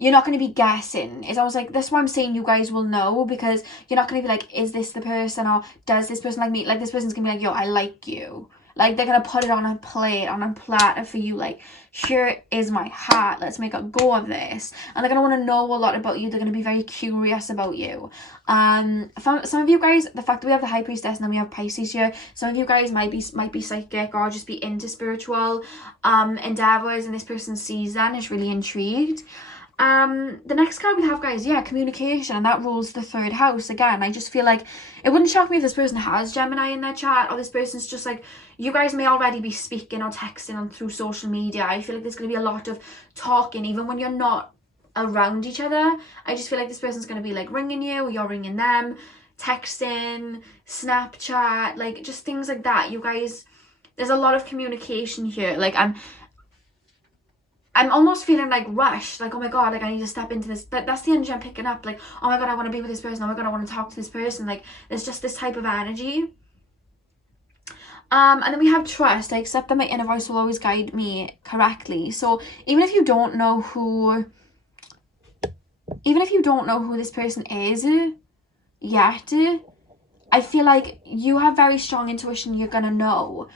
you're not going to be guessing. It's almost like, that's why I'm saying you guys will know, because you're not going to be like, is this the person, or does this person like me? Like, this person's going to be like, yo, I like you. Like, they're going to put it on a plate, on a platter for you. Like, here is my heart. Let's make a go of this. And they're going to want to know a lot about you. They're going to be very curious about you. Some of you guys, the fact that we have the High Priestess and then we have Pisces here, some of you guys might be psychic or just be into spiritual endeavors, and this person sees that and is really intrigued. The next card we have, guys, communication, and that rules the 3rd house. Again, I just feel like it wouldn't shock me if this person has Gemini in their chart, or this person's just like, you guys may already be speaking or texting on through social media. I feel like there's going to be a lot of talking, even when you're not around each other. I just feel like this person's going to be like ringing you, or you're ringing them, texting, Snapchat, like just things like that. You guys, there's a lot of communication here. Like, I'm almost feeling like rushed, like, oh my god, like I need to step into this. That's the energy I'm picking up. Like, oh my god, I want to be with this person. Oh my god, I want to talk to this person. Like, there's just this type of energy. And then we have trust. I accept that my inner voice will always guide me correctly. So even if you don't know who this person is yet, I feel like you have very strong intuition. You're gonna know.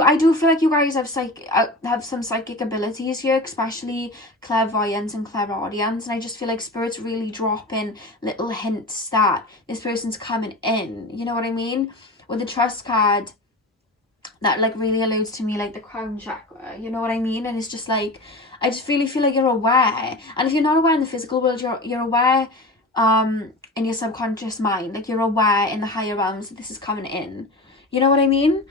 I do feel like you guys have some psychic abilities here, especially clairvoyant and clairaudient, and I just feel like Spirit's really dropping little hints that this person's coming in, you know what I mean? With the trust card, that like really alludes to me like the crown chakra, you know what I mean? And it's just like, I just really feel like you're aware, and if you're not aware in the physical world, you're aware in your subconscious mind, like you're aware in the higher realms that this is coming in, you know what I mean?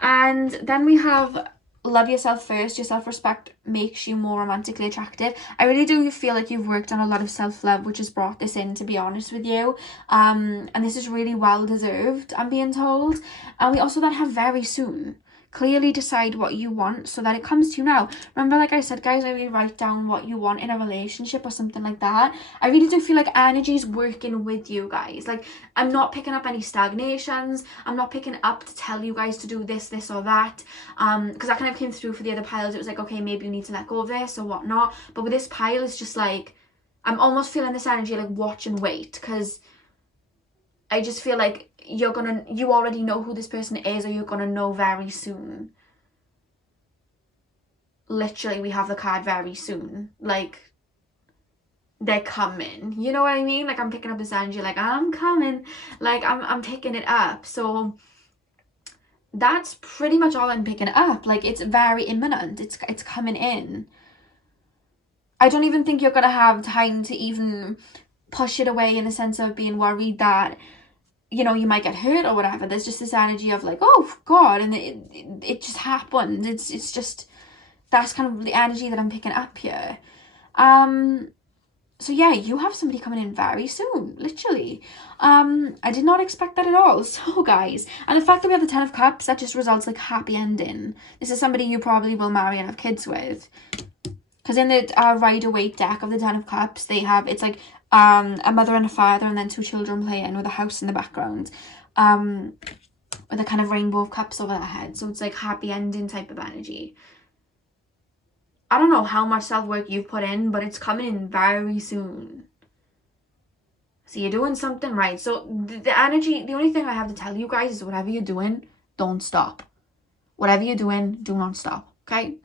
And then we have love yourself first. Your self-respect makes you more romantically attractive. I really do feel like you've worked on a lot of self-love, which has brought this in, to be honest with you. And this is really well deserved, I'm being told. And we also then have very soon. Clearly decide what you want so that it comes to you now. Remember, like I said, guys, I really write down what you want in a relationship or something like that. I really do feel like energy's working with you guys. Like, I'm not picking up any stagnations. I'm not picking up to tell you guys to do this or that. Because that kind of came through for the other piles. It was like, okay, maybe you need to let go of this or whatnot. But with this pile, it's just like, I'm almost feeling this energy like watch and wait, because I just feel like you already know who this person is, or you're gonna know very soon. Literally, we have the card very soon. Like, they're coming. You know what I mean? Like, I'm picking up this energy, like, I'm coming. Like, I'm picking it up. So that's pretty much all I'm picking up. Like, it's very imminent. It's coming in. I don't even think you're gonna have time to even push it away in the sense of being worried that, you know, you might get hurt or whatever. There's just this energy of like, oh god, and it just happened. It's just, that's kind of the energy that I'm picking up here. So yeah, you have somebody coming in very soon, literally. I did not expect that at all. So guys, and the fact that we have the 10 of Cups, that just results like happy ending. This is somebody you probably will marry and have kids with. because in the Rider-Waite deck of the Ten of Cups, they have, it's like a mother and a father, and then two children playing with a house in the background, with a kind of rainbow of cups over their head. So it's like happy ending type of energy. I don't know how much self-work you've put in, but it's coming in very soon. So you're doing something right. So the energy, the only thing I have to tell you guys is whatever you're doing, don't stop. Whatever you're doing, do not stop. Okay,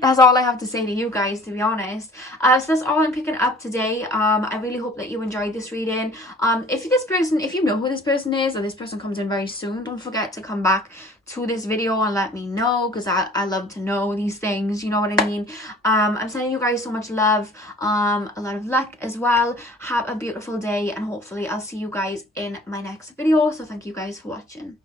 that's all I have to say to you guys, to be honest. So that's all I'm picking up today. I really hope that you enjoyed this reading. If you know who this person is, or this person comes in very soon, don't forget to come back to this video and let me know, because I love to know these things, you know what I mean. I'm sending you guys so much love, a lot of luck as well. Have a beautiful day, and hopefully I'll see you guys in my next video. So thank you guys for watching.